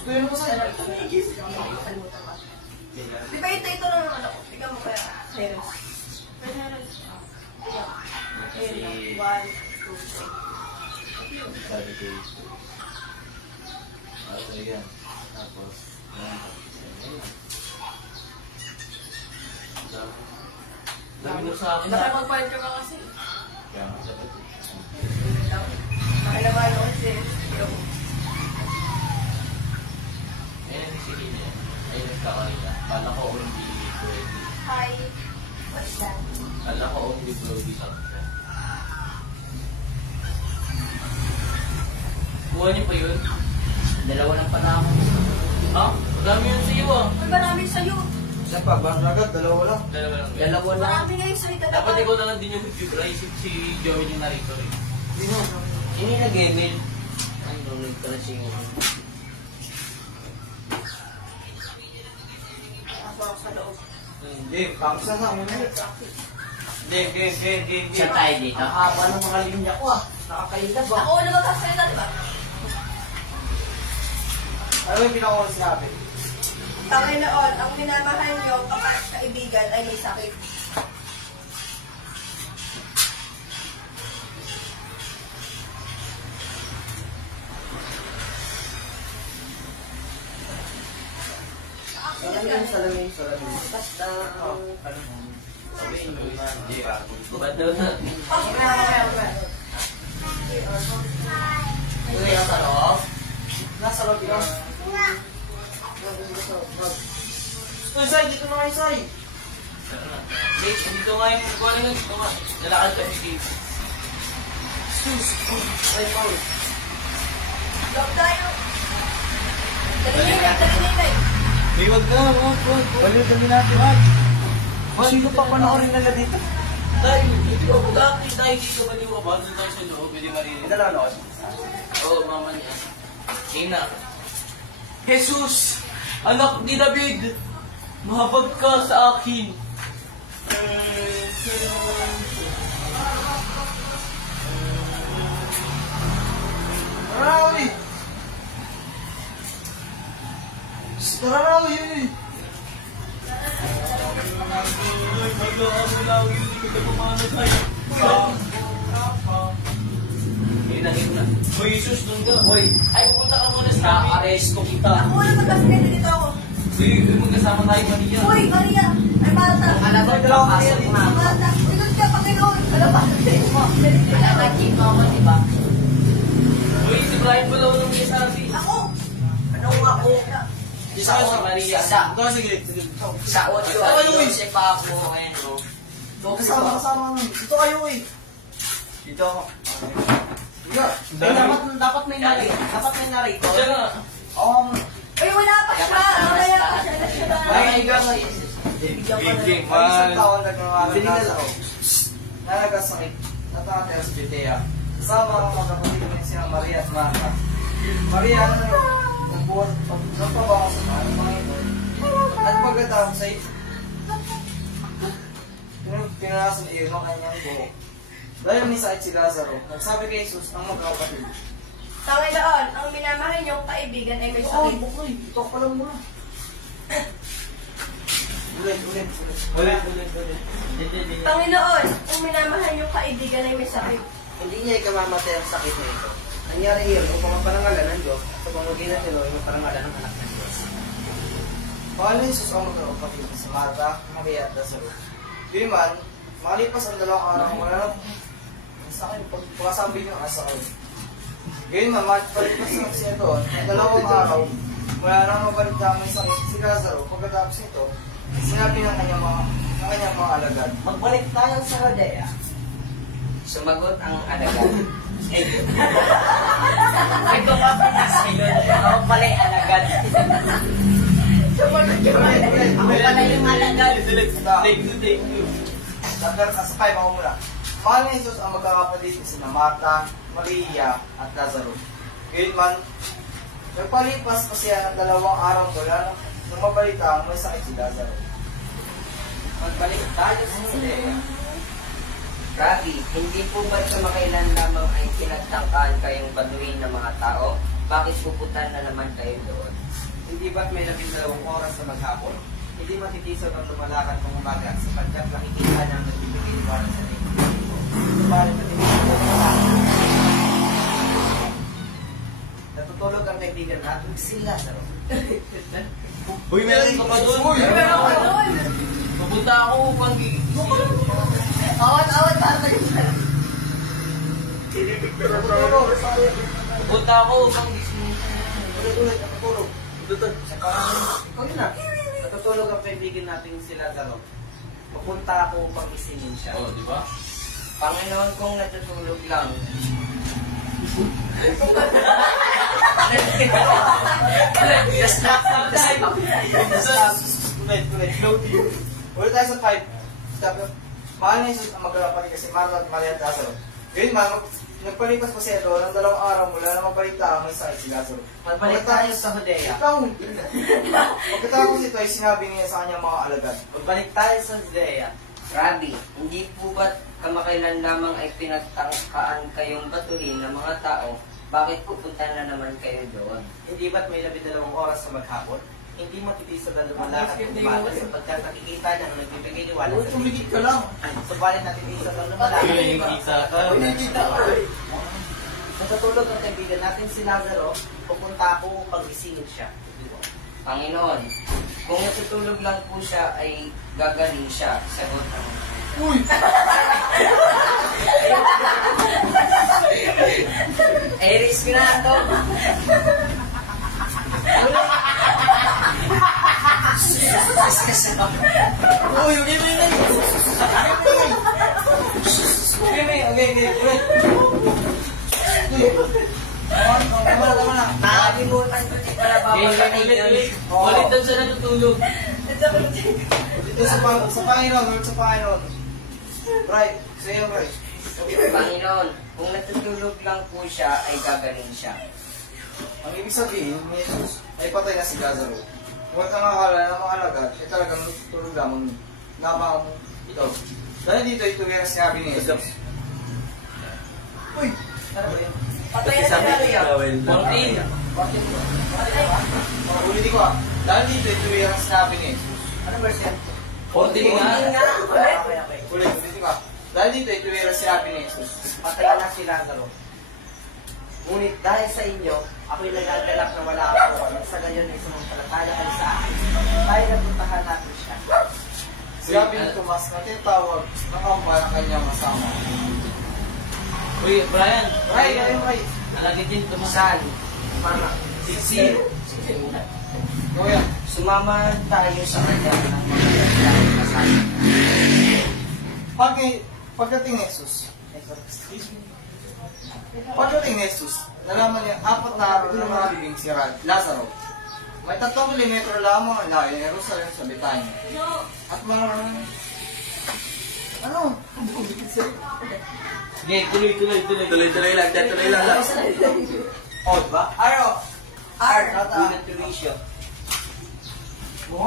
Tuyo mo sa'yo. Di ba ito lang ang ano ko? Tingnan mo kaya. Heros. Heros. Tingnan. 1, 2, 3. Sabi ko ito. Ito yan. Tapos, dami na sa akin na. Nakapag-point ka ba kasi? Kaya nga sabi ko. Nakilaban ako kasi. Ayan, sige niya. Ayun, nagkakalita. Kala ko hindi pwede. Hi. What's that? Kala ko hindi pwede sa akin. Kuha niyo pa yun? Dalawa lang pala ako. Ha? Madami yun sa iyo ah. Ay, marami sa'yo. Isa pa, bang agad, dalawa lang. Dalawa lang. Dalawa lang. Marami ngayon sa'yo talaga. Dapat ikaw na lang din yung mag-vibra. Si Joey yung narito rin. Ini nag-email. Ano, nagkalasing ako. Ako sa loob. Game, kamsa na. Game. Saan tayo dito? Haba ng mga linya ko ah. Nakakailab ah. Ako na magkasalita, di ba? Ano yung pinakawa sinabi? Panginoon, ang minamahal niyo kapag kaibigan ay may sakit. Salamin. Basta. Sabihin mo yun. Ba't daw na? Pasok na ako kaya. Uy, nasa loob? Nasa loob yun. Uy, Sai, dito na kayo, Sai. Wait, dito nga yung kuha na dito nga. Lalakad ka si Sus! Ay, Paul. Lock tayo. Dali. May wag ka, wag. Wala kami natin, wag. Sino pa panoorin nila dito? Tayo, hindi ko mag-aakit tayo dito. Bali mo ba? Doon tayo sa loob. Pwede marinig. Nalanood? Oo, mama niya. Ina. Jesus! Anak ni David! Mahabag ka sa akin! Rawi! Rawi! Ina. Hoy, Jesus, doon ka. Hoy, ay pupunta ka muna sa akin. Naka-arresto kita. Ako wala magkasakit dito ako. Uy, magkasama tayo, Maria. Uy, Maria! Ay, Marta! Alam mo, papasok na. Marta! Ikot ka, Panginoon! Alam ba? Alam mo ako, di ba? Uy, si Brian pala unang may sabi. Ako! Anong ako? Isa sa Maria. Ito, sige. Sa audio, Joseph ako, ayun, no? Kasama nun. Ito kayo eh. Dito ako. Dapat may narito. Siya nga. Ay, wala pa siya! Wala pa siya. Ay, Big May isang man. taon nagkakalas ako. Nalagasakit. Natatay sa Judea. Kasama ang mga kapatid niya sila Maria at Marta. Maria, nagbuhat pagpabawa sa Panginoon. At pagkatapos ay pinarasan iyo ng kanyang buhok. Dahil may sakit si Lazaro, nagsabi kay Jesus ang magkakapatid. Panginoon, ang minamahal niyong kaibigan ay may sakit. Ito ka lang muna. Ulit. Panginoon, ang minamahal niyong kaibigan ay may sakit. Hindi niya ikamamatay ang sakit na ito. Nangyari iyon upang maparangalan ng Diyos at pamagitan nito ay maparangalan ng anak ng Diyos. Paano Jesus ang magkakapatid si Marta, Maria at Lazaro? Yun man, makalipas ang 2 araw, wala na sa akin, pagkasabi ng asa ko. Gayun man, makalipas na siya doon, ang 2 araw, wala nang mabalik na may sakit si Lazaro. Pagkatapos nito, sinabi ng kanyang mga alagad. Magbalik tayo sa Rodea. Sumagot ang alagad. Ito pa pa na sa'yo. Ako pala yung alagad. Ako pala yung alagad. Thank you. Sa 5 ako mula. Mahal ni Jesus ang magkakapatid ni sina Marta, Maria at Lazaro. Gayun man, nagpalipas pa siya ng 2 araw mula nang mabalita ang may sakit si Lazaro. Magbalik tayo sa Rodea. Rabbi, hindi po ba't kamakailan lamang ay pinagtangkaan kayong baduhin ng mga tao? Bakit pupunta na naman kayo doon? Hindi ba't may 12 oras sa maghapon? Hindi matitisod ang lumalakad ng umaga sapagkat nakikita na nagbibigay iwanan sa tingin. Subalit matitisod ang lumalakad. Natutulog ang kaibigan natin si Lazaro. Uy, meron ka pa doon. Pupunta ako upang Awat-awat para tayo siya. Pupunta ako upang Ulit, natutulog. Ikaw yun na. Natutulog ang kaibigan natin si Lazaro. Pupunta ako upang isinin siya. Oh, di ba? Panginoon, kung natutulog lang, Ulit tayo sa 5. Mahal ni Jesus ang magkakapatid kasi Marta at Maria at Lazaro. Gayun man, nagpalipas pa siya doon ng 2 araw mula na mabalita ang may sakit si Lazaro. magbalik tayo sa Judea. Ikaw! Pagkatapos ito ay sinabi niya sa kanyang mga alagad. Magbalik tayo sa Judea. Rabbi, hindi po ba't kamakailan lamang ay pinagtangkaan kayong batuhin ng mga tao? Bakit pupunta na naman kayo doon? Hindi ba't may 12 oras sa maghapon? Hindi matitisod ang lumalakad ng umaga sapagkat nakikita niya na nagbibigay liwanag sa tingin. ka lang. Subalit natitisod ang lumalakad. Natutulog ang kaibigan natin si Lazaro, pupunta ako upang isingin siya. Panginoon, kung natutulog lang po siya ay gagaling siya. Sagot ang... Uy! Risk na ito. Uy, okay mo yun. Tama na. Nakalimutan ko di pala babagayin yun. Ulit doon siya natutulog. Dito sa Panginoon, Lord sa Panginoon. Right, sa'yo, right. Panginoon, kung natutulog lang po siya, ay gagaling siya. Ang ibig sabihin, ni Jesus ay patay na si Lazaro. Huwag kang akala na mga alagad, ay talagang natutulog lamang ito. Dahil dito, ito kaya sinabi ni Jesus. Uy! Ano ba yun? Patay na siya. 14. Ulitin ko ah. Dahil dito, ito kaya sinabi ni Jesus. Ano ba siya? 14 nga. Okay. Ulitin ko ah. Dahil dito, ito kaya sinabi ni Jesus. Patay na si Lazaro. Ngunit dahil sa inyo, ako'y nagagalak na wala ako. Sa gayon ay sumampalataya kayo sa akin. Tayo napuntahan natin siya. Sinabi ni Tomas na tinatawag ng kamba ng kanyang kasama. Uy, Brian. Right, right. Nalagay din Saan? tumasan. Para. Sisi. Kuya. Sumama tayo sa kanya ng mga kasama. Pagdating ni Jesus, pagdating ni Jesus, nalaman niya 4 na araw na mahalibing si Lazaro. May 3 kilometro lamang ang layo ng Jerusalem sa Betania. At mga... Ano? Sige, tuloy lang. Tuloy lang. Oh, diba? Araw! Unang turisyo. 1, 2...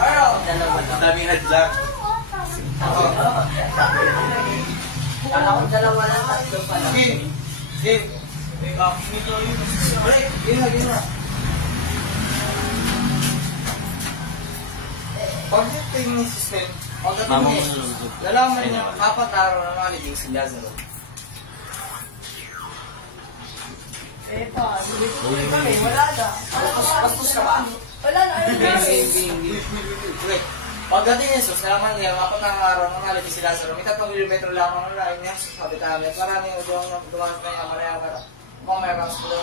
Araw! Daming hadlak. Kala ko dalawa lang, tatlo pa lang. Game. Break. Game na. Pagdating ni Jesus, pagdating ni Jesus, nalaman niya 4 na araw na mahalibing si Lazaro. Wala na. Pastos ka ba? Wala na. Ano na? Wait. Pagdating ni Jesus, nalaman niya 4 na araw na mahalibing si Lazaro. May 3 kilometro lamang ang layo niya sa Betania. Maraming dumaan kaya Maria. Mga mayroon sa pula.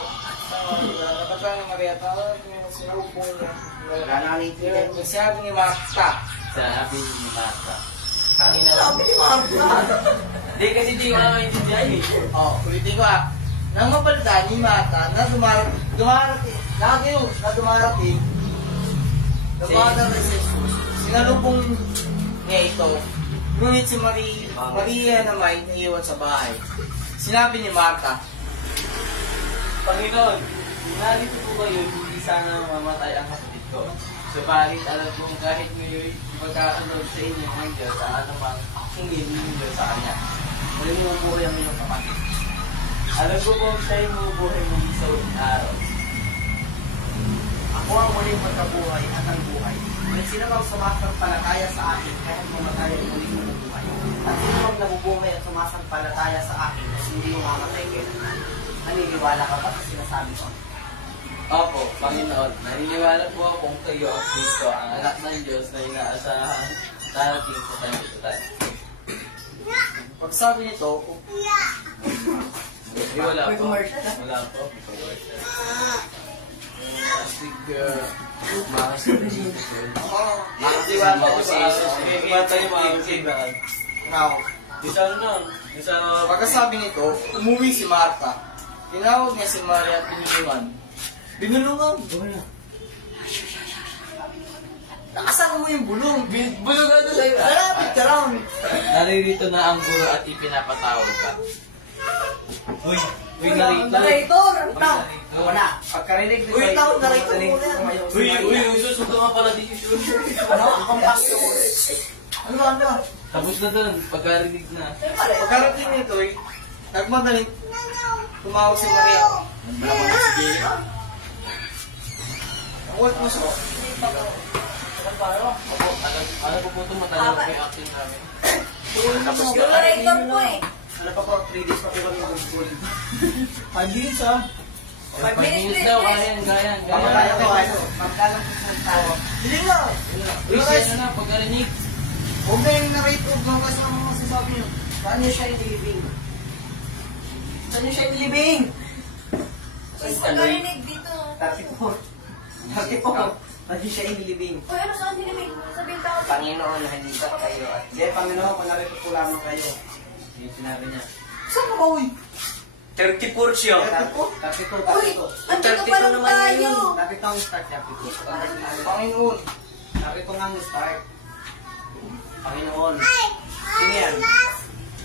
Napagkaan ni Maria. Sinarupong niya. Sabi ni Marta. Sabi ni Marta. Kanina Sabi ni Marta. Hindi kasi di ko na maintindihan eh. Ulitin ko ah. Nang mapalitan ni Marta na dumarating si Jesus, sinalubong niya ito. Ngunit si Maria na may naiwan sa bahay. Sinabi ni Marta, Panginoon, narito po kayo, hindi sana mamatay ang kapatid ko. Subalit alam kong kahit ngayon magkakaroon sa inyo ng Diyos ang anumang hingin ninyo sa Kanya. Muli mo buhay ang inyong kapatid. Alam ko kung siya'y mabuhay mo sa uling araw. Ako ang muling magkabuhay at ang buhay. May sino mang sumasampalataya sa akin kahit mamatay ang muling mabubuhay. At sino mang nabubuhay at sumasampalataya sa akin at hindi mamamatay kailanman. Naniniwala ka ba sa sinasabi ko? Opo, Panginoon, naniniwala po akong kayo ang Kristo, ang anak ng Diyos na inaasahan darating sa sanlibutan. pagsabi nito, Wala po. commercial. Wala po. makasiwan mo si Jesus. Now, pagkasabi nito, umuwi si Marta. Tinawag niya si Maria at binulungan. Nakasama mo yung bulong. Bulungan na sa'yo. Malapit ka raw. Naririto na ang guro at ipinapatawag ka. Uy, narito. Narrator. Wala. Pagkarinig ni Uy, tao, narito muna. Susunod nga pala din yung Ano? Akong pasyo. Ano? Tapos na dun, pagkarinig na. Pagkarating nito, nagmadaling tumawag si Maria. Ang mo siya. Opo, ano po po ito matagal po yung acting namin. Tapos ka. Narrator po eh. Ano pa po, 3 days pa kami mag-school. 5 minutes ah. 5 minutes daw, kaya. Pagkala ko ano? Pagkala ko sa tao. Hindi nga. Uy, siya na, pagkarinig. Huwag na yung narrate o mga kasama mga sasabi nyo. Saan niyo siya inilibing? Saan niyo siya inilibing? Pagkarinig dito. 34. Nandiyo siya inilibing. Uy, ano saan dinibig? Sabihin ka ako. Panginoon, halikat kayo at Hindi, Panginoon, kung narito po lamang kayo. yung sinabi niya. Saan ka ba, uy? 30 portion. 32. Uy, andito pa lang tayo. Narito ang start, 32. Panginoon, narito nga ang start. Panginoon. Sino yan?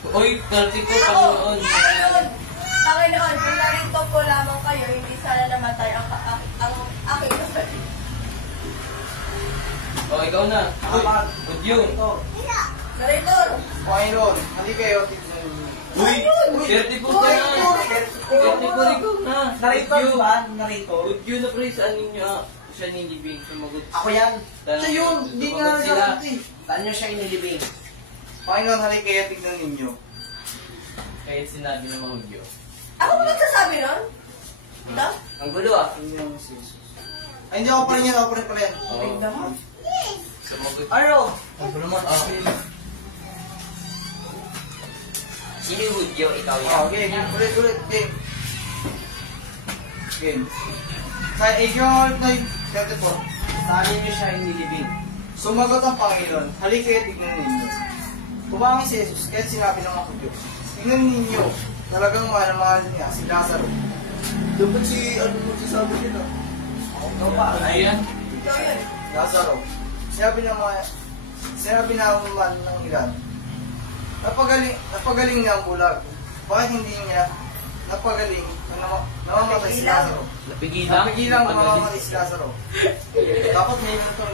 Uy, 32, Ako, Panginoon. Panginoon, kung narito po lamang kayo, hindi sana namatay ang aking kapatid. O, ikaw na. Uy, Udyo. Narito. Panginoon, hindi kayo tignan niyo. Uy, 30 po na. 30 po ikaw na. Narito ba? Narito? Udyo na pre, saan ninyo siya nilibing? Sumagot. Ako yan. Siya yun. Hindi nga Sumagot sila. natin eh. Saan niyo siya inilibing? Panginoon, halika kayo tignan ninyo. Kaya sinabi ng mga Udyo. Ako ba nagsasabi nun? Ito? Ang gulo ah. Hindi naman si Jesus. Ay, hindi ako pa rin yan. Ako pa rin pala yan. Oo. Sumagot. Ano? Ang gulo mo. Sino yung Udyo? Ikaw yan. Oh, game. Ulit. Game. Game. Sa Egon 34, saan niyo siya inilibing? Sumagot ang Panginoon, halika kayo tignan ninyo. Tumangin si Jesus, kaya sinabi ng mga Diyos, tignan ninyo, talagang mahal niya si Lazaro. Dapat si, ano magsasabi nila? Ikaw pa, Ayan. Ikaw yun. Lazaro. Sinabi naman ng ilan, napagaling niya ang bulag. Bakit hindi niya napagaling na namamatay si Lazaro? Napigilang mamamatay si Lazaro. Dapat may ito.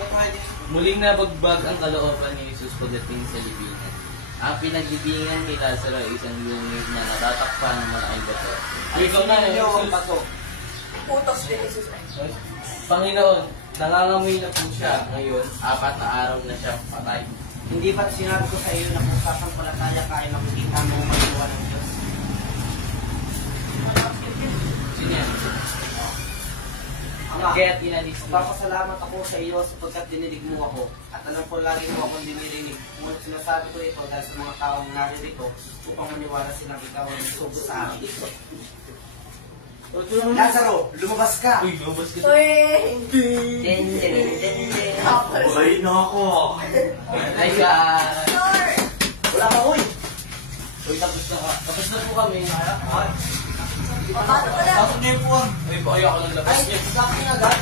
Muling nabagbag ang kalooban ni Jesus pagdating sa libingan. Ang pinaglibingan ni Lazaro ay isang lungig na natatakpan ng mga ay bato. Ikaw na, Jesus. Putos din Jesus. Panginoon, nangangamoy na po siya ngayon, 4 na araw na siya patay. Hindi ba't sinabi ko sa iyo na kung sasampalataya ka ay makikita mo ang maliwa ng Diyos? Sino yan? Ama, Kaya't inalis niya. papasalamat ako sa iyo sapagkat dinilig mo ako. At alam ko lagi mo akong dinirinig. Ngunit sinasabi ko ito dahil sa mga taong naririto upang maniwala silang ikaw ang sugo sa akin. Lazaro, lumabas ka! Uy, lumabas ka. Uy! Buhay na ako. Ay, ka. Lord! Wala ka, uy! Uy, tapos na ka. Tapos na po kami. Papato ka na. Pasok niyo yung puwan. Uy, baka ako lang labas Ay, niya. sa akin agad.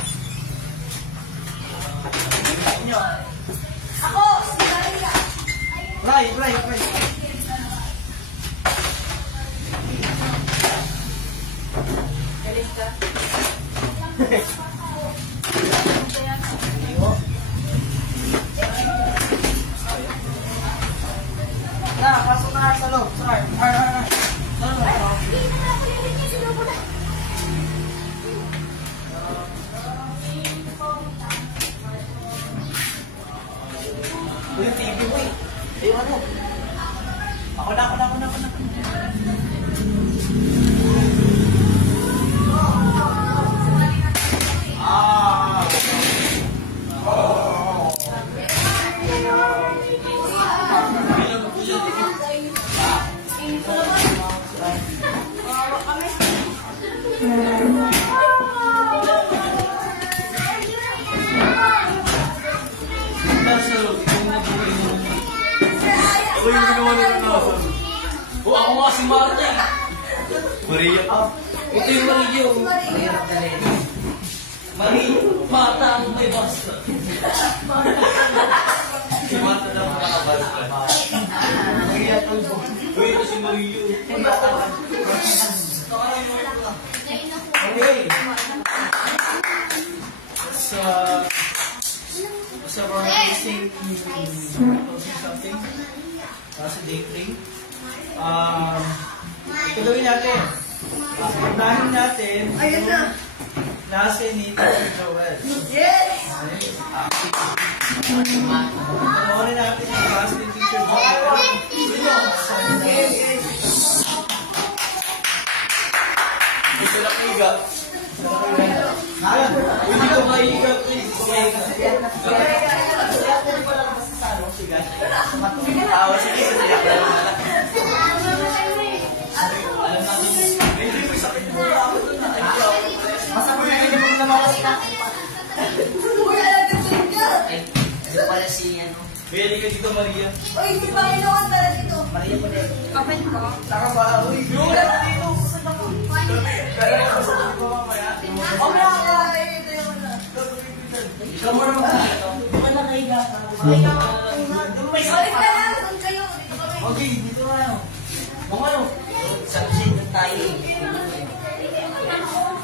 Ako, si Maria. Bray. Galing ka. Na, pasok na sa loob. Sorry. Uy, TV mo eh. Ay, ano? Ako na. Uy, yung ginawa nila na. Oh, ako nga si Marta. Maria ka. Ito yung Mario. Marta ang may basta. Si Marta daw makakabasta. Uy, ito si Mario. Okay. So we're facing something. Sa day 3. Ito gawin natin. Unahin natin. Ayun na. Nasa ni Joel. Yes! Panoorin natin yung class ni Teacher Joel. Gusto na kaiga. Hindi ko maiigaw please. Sige, sasaya ka lang. Masabi na yung naman kasi Uy, alam pala si ano. Bili ka dito, Maria. Uy, si Panginoon tara dito. Maria pa din. Kapit ko. Saka ba? Uy, yun! Mamaya ka. Ito yung wala. Ikaw mo naman dito. Di ba nakahiga ka? Balik ka lang. Doon kayo. Dito kami. Okay, dito na. Mga ano? Sa kusina tayo.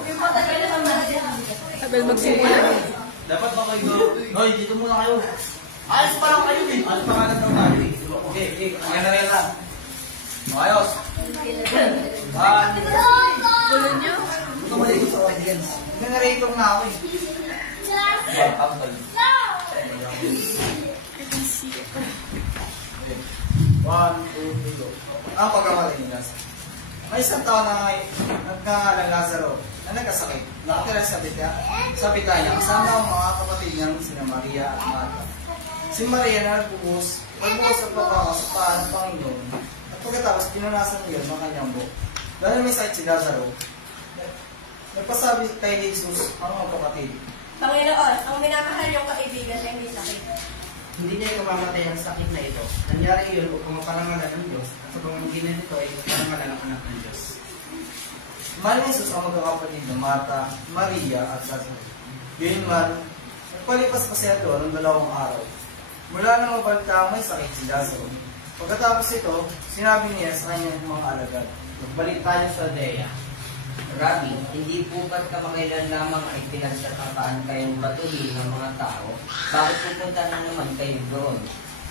Yung patagal na naman. Sabel magsimula. Dapat ba kayo? Hoy, dito muna kayo. Alis pa lang kayo eh. Alis pa nga lang tayo eh. Okay, okay. Okay na rin lang. Ayos. Tuloy niyo? Ito ba dito sa audience? Nag-rating na ako eh. One, two, three, go. Ang pagkamalinis. May isang taon na nagkangalang Lazaro na nagkasakit. Nakatira sa Betania kasama ang mga kapatid niyang sina Maria at Marta. Si Maria na nagbubuhos sa pabango sa paan ng Panginoon at pagkatapos pinunasan niya ang kanyang buhok. Dahil may sakit si Lazaro, nagpasabi kay Jesus ang mga kapatid. Panginoon, ang minamahal yung kaibigan ay hindi sakit. Hindi niya mamamatay ang sakit na ito. Nangyari yun upang maparangalan ng Diyos at sa pamamagitan nito ay maparangalan ang anak ng Diyos. Mahal ni Jesus ang magkakapatid na Marta, Maria at Lazaro. Yun man, nagpalipas pa siya doon ng 2 araw. Mula nang mabalita may sakit si Lazaro. Pagkatapos ito, sinabi niya sa kanyang mga alagad. Magbalik tayo sa Dea. Rabbi, hindi po ba't kamakailan lamang ay pinagsasakaan kayong batuhin ng mga tao? Bakit pupunta na naman kayo doon?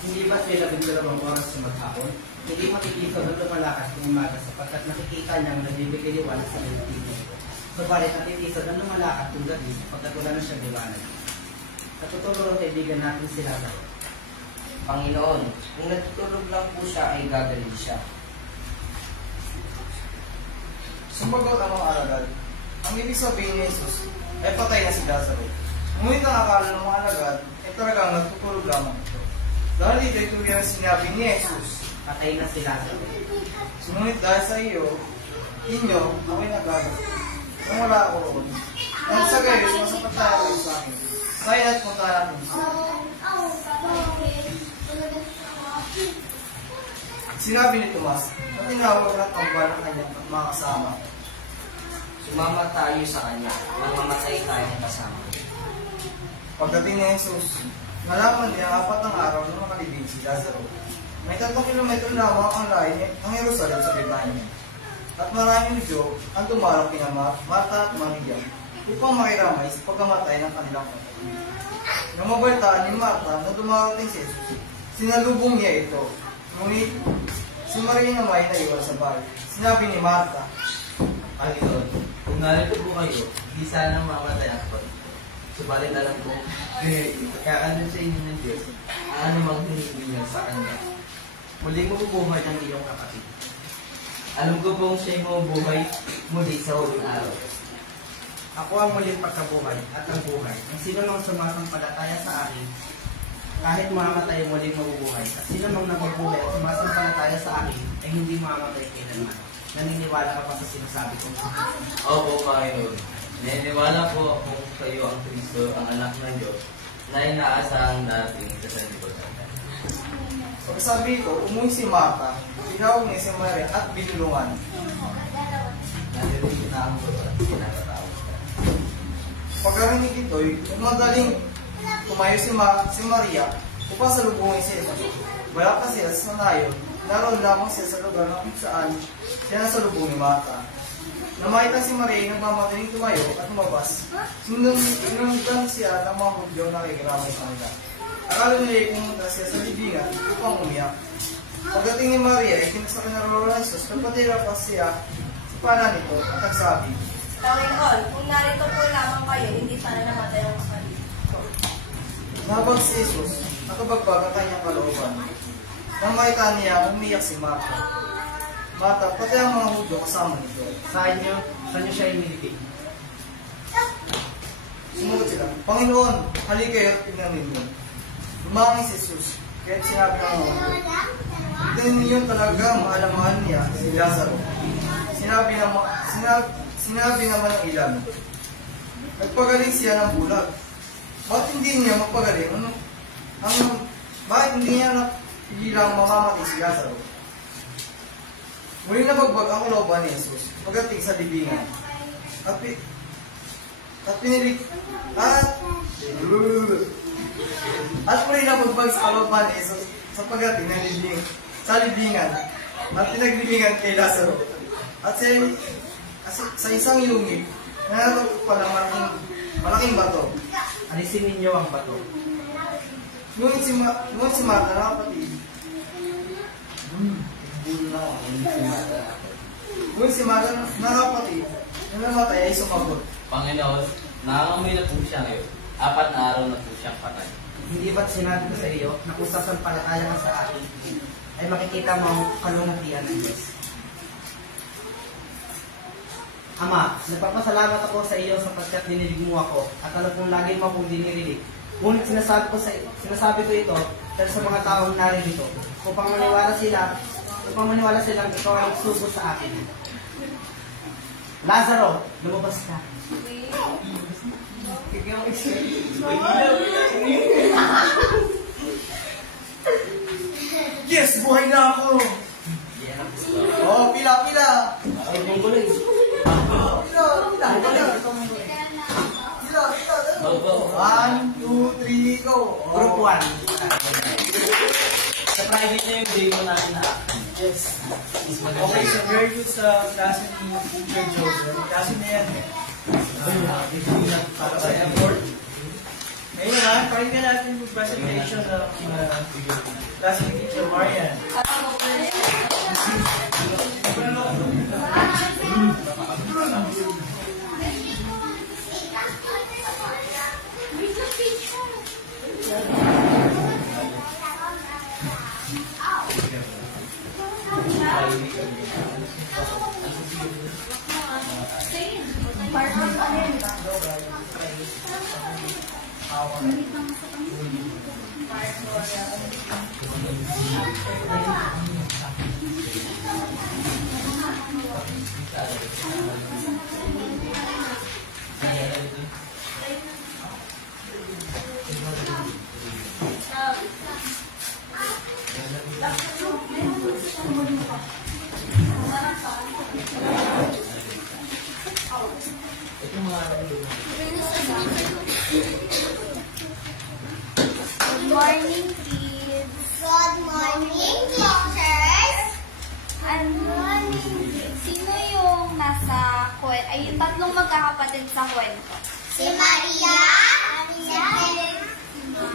Hindi ba sila 12 oras sa maghapon? Hindi makikita doon lumalakas ng umaga sapagkat nakikita niyang nagbibigay liwanag sa bibig nito. Subalit nakikita doon lumalakas ng gabi sapagkat wala na siya liwanag. Sa tutulong kaibigan natin sila daw. Panginoon, kung natutulog lang po siya ay gagaling siya. Sumagot ang mga alagad. Ang ibig sabihin ni Jesus ay patay na si Lazaro. Ngunit ang akala ng mga alagad ay talagang nagtutulog lamang ito. Dahil dito ito yung sinabi ni Jesus. Patay na si Lazaro. Ngunit dahil sa inyo, ako'y nagagawa. Kung wala ako roon. Nang sa gayon, sumasapat tayo kayo sa akin. Kaya na't punta natin siya. Sinabi ni Tomas na tinawag ng pamban ng kanyang mga kasama. Sumama tayo sa kanya nang mamatay tayong kasama. Pagdating ni Jesus, nalaman niya 4 araw na makalibing si Lazaro. May 3 kilometro lamang ang layo ng Jerusalem sa Betania. At maraming Hudyo ang tumarang kina Marta at Maria upang makiramay sa pagkamatay ng kanilang kapatid. Nang mabaltaan ni Marta na dumarating si Jesus, sinalubong niya ito. Ngunit si Maria naman ay naiwan sa bahay. Sinabi ni Marta, Panginoon, kung narito po kayo, di sana mamatay ang kapatid. Subalit alam ko, kakaano sa inyo ng Diyos, ano mang hinihingi niya sa Kanya. Muling mabubuhay ang iyong kapatid. Alam ko pong siya'y mabubuhay muli sa huling araw. ako ang muling pagkabuhay at ang buhay. Ang sino nang sumasampalataya sa akin, kahit mamatay muling mabubuhay. At sino nang nababuhay at sumasampalataya sa akin, ay hindi mamamatay kailanman. Naniniwala ka pa sa sinasabi ko. Opo, Panginoon. Naniniwala po kung kayo ang Kristo, ang anak ng Diyos, na inaasahang dating sa sanlibutan. Pagsabi ko, umuwi si Marta, tinawag niya si Maria at binulungan. Nandito na ang pinakatawag ka. Pagkarinig ito'y, madaling tumayo si Maria upang salubungin si Jesus. Wala pa sila sa nayon, naroon lamang siya sa lugar na kung saan siya nasalubong ni Marta. Namakita si Maria ng mamadaling tumayo at lumabas. Sinundan siya ng mga Hudyo na nakikiramay sa kanila. Akala nila pumunta siya sa libingan upang umiyak. Pagdating ni Maria, ikinasa na ng Jesus, nagpatira pa siya sa pala nito at nagsabi, Panginoon, kung narito po lamang kayo, hindi sana namatay ang kapatid ko. Nabag si Jesus, nakabagbag ang kanyang kalooban. Nang makita niya, umiyak si Marta. Marta, pati ang mga Hudyo kasama nito. Saan niyo siya inilipig? Sumunod sila, Panginoon, halik kayo at tingnan ninyo. Lumangin si Jesus, kaya sinabi ng mga Hudyo. Tingnan niyo talaga mahal niya si Lazaro. Sinabi naman ng ilan, nagpagaling siya ng bulag. Bakit hindi niya magpagaling Bakit hindi lang mamamatay si Lazaro? Muling nabagbag ang kalooban ni Jesus pagdating sa libingan. At muling nabagbag sa kalooban ni Jesus sa pagdating sa libingan at pinaglibingan kay Lazaro. At sa isang ilungig, nanatagpo pala malaking bato. Alisin ninyo ang bato. Ngunit si Martha na kapatid. Ngunit si Martha na kapatid na namatay ay sumagot. Panginoon, nangangamoy na po siya ngayon. 4 na araw na po siyang patay. Hindi ba't sinabi ko sa iyo na kung sasampalataya ka sa akin, ay makikita mo ang kalunatian ng Diyos? Ama, nagpapasalamat ako sa iyo sapagkat dinilig mo ako at alam kong lagi mo akong dinirilig. Ngunit sinasabi ko ito dahil sa mga taong naririto upang maniwala silang ikaw ang sugo sa akin. Lazaro, lumabas ka. Yes, buhay na ako! Oh, pila! Ay, mong guloy. Pila! 1, 2, 3, go! Group 1. Sa private na yung demo natin na Yes. Okay, so very good sa klase ni Teacher Joseph. Klase na yan. Para sa effort. Ngayon na, pakinggan natin yung presentation ng klase ni Teacher Marian. Good morning, kids. Good morning, teachers. Sino yung nasa kwento? Ay, yung tatlong magkakapatid sa kwento? Si Maria, si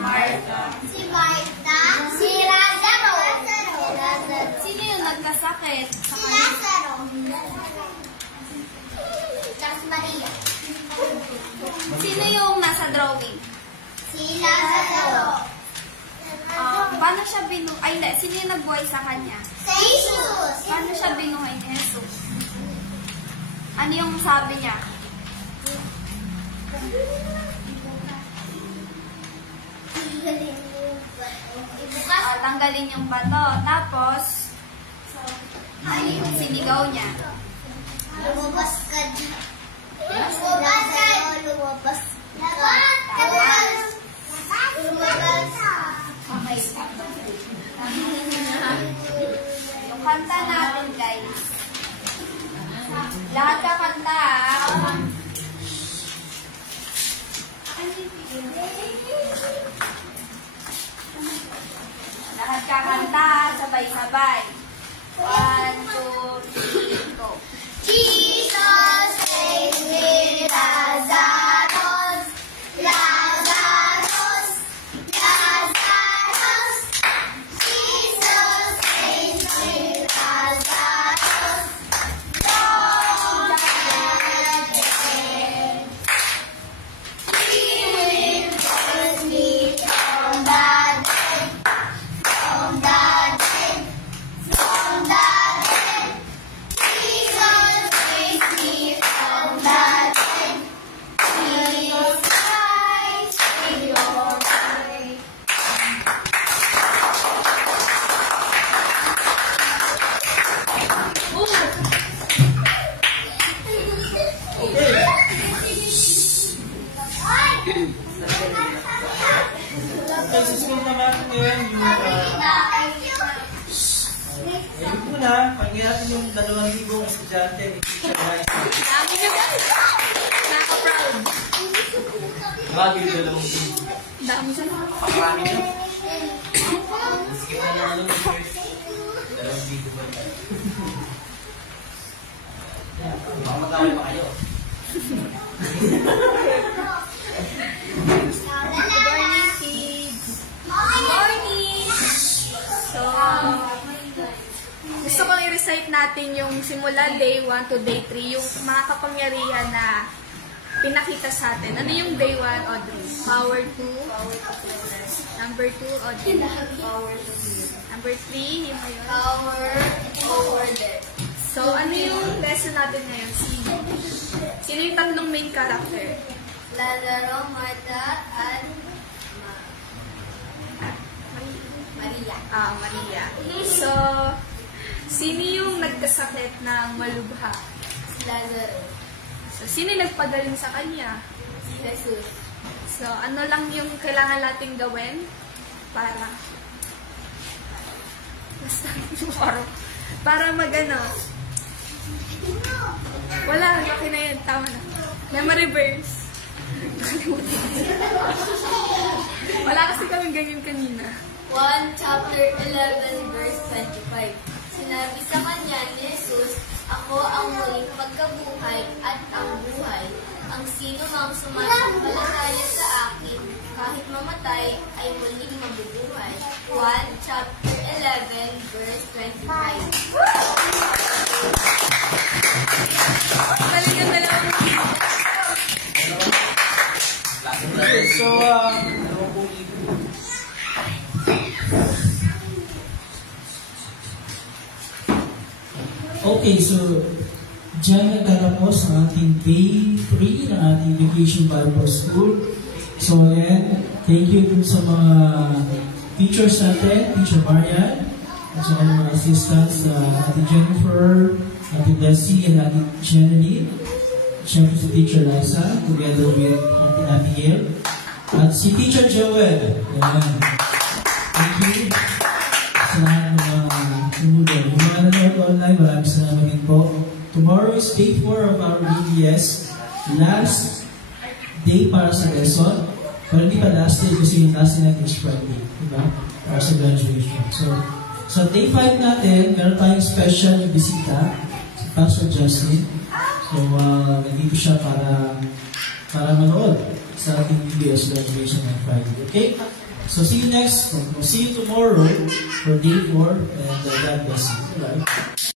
Martha, si Lazaro. Sino yung nagkasakit? Si Lazaro. Tapos Maria. Sino yung nasa drawing? Si Lazaro. Paano siya binuhay? Ay, hindi. Sino yung nagbuhay sa kanya? Si Jesus. Paano siya binuhay ni Jesus? Ano yung sabi niya? Tanggalin yung bato. Tapos, ano yung sinigaw niya? Lumabas ka dito. Lumabas ka. Lumabas ka. Okay. Yung kanta natin, guys. Lahat kakanta, ha? Lahat kakanta, sabay-sabay. 1, 2, 3, go. Jesus saves me, Lazarus, Lazarus, Lazarus. Jesus saves me, Lazarus. Lord, again. He will raise me from the dead, from the dead. ha, pagin natin yung 2,000 estudyante ni Teacher Liza. Dami nyo guys. Nakaka-proud. Bakit yung 2,000? Dami siya. Pakarami nyo? Sige na lang yung first. 2,000 ba? Baka mag-away pa kayo. Good morning, kids. Good morning! So, gusto kong i-recite natin yung simula day 1 to day 3, yung mga kapangyarihan na pinakita sa atin. Ano yung day 1, Audrey? Power 2. Number 2, Audrey. Number 3, yung ngayon. Power over there. So, ano yung lesson natin ngayon? Sino yung tatlong main character? Lazaro, Martha, at Maria. Maria. So, sino yung nagkasakit ng malubha? Si Lazaro. So, sino yung nagpagaling sa kanya? Si Jesus. So, ano lang yung kailangan nating gawin para para magano? Wala, okay na yan. Tama na. Memory verse. Wala kasi kami ganyan kanina. 1 chapter 11 verse 25. Sinabi sa kanya ni Jesus, "Ako ang muling pagkabuhay at ang buhay. Ang sino mang sumasampalataya sa akin, kahit mamatay, ay muling mabubuhay." 1 chapter 11 verse 25. Talagang dalawang So, okay, so dyan nagtatapos ang ating day 3 ng ating Vacation Bible School. So again, thank you dun sa mga teachers natin, Teacher Marian, at sa mga assistants, Ate Jennifer, Ate Desi, and Ate Jenny. Siyempre si Teacher Liza, together with Ate Abigail. At si Teacher Joel. Ayan. Thank you sa lahat ng mga tumulong. Yung mga nanonood online, maraming salamat din po. Tomorrow is day 4 of our VBS. Last day para sa lesson. Pero hindi pa last day kasi yung last day natin is Friday. Diba? Para sa graduation. So, sa day 5 natin, meron tayong special yung bisita. Si Pastor Justin. So, nandito siya para manood sa ating VBS graduation on Friday. Okay? So, see you next. See you tomorrow for day 4 and God bless you. Alright?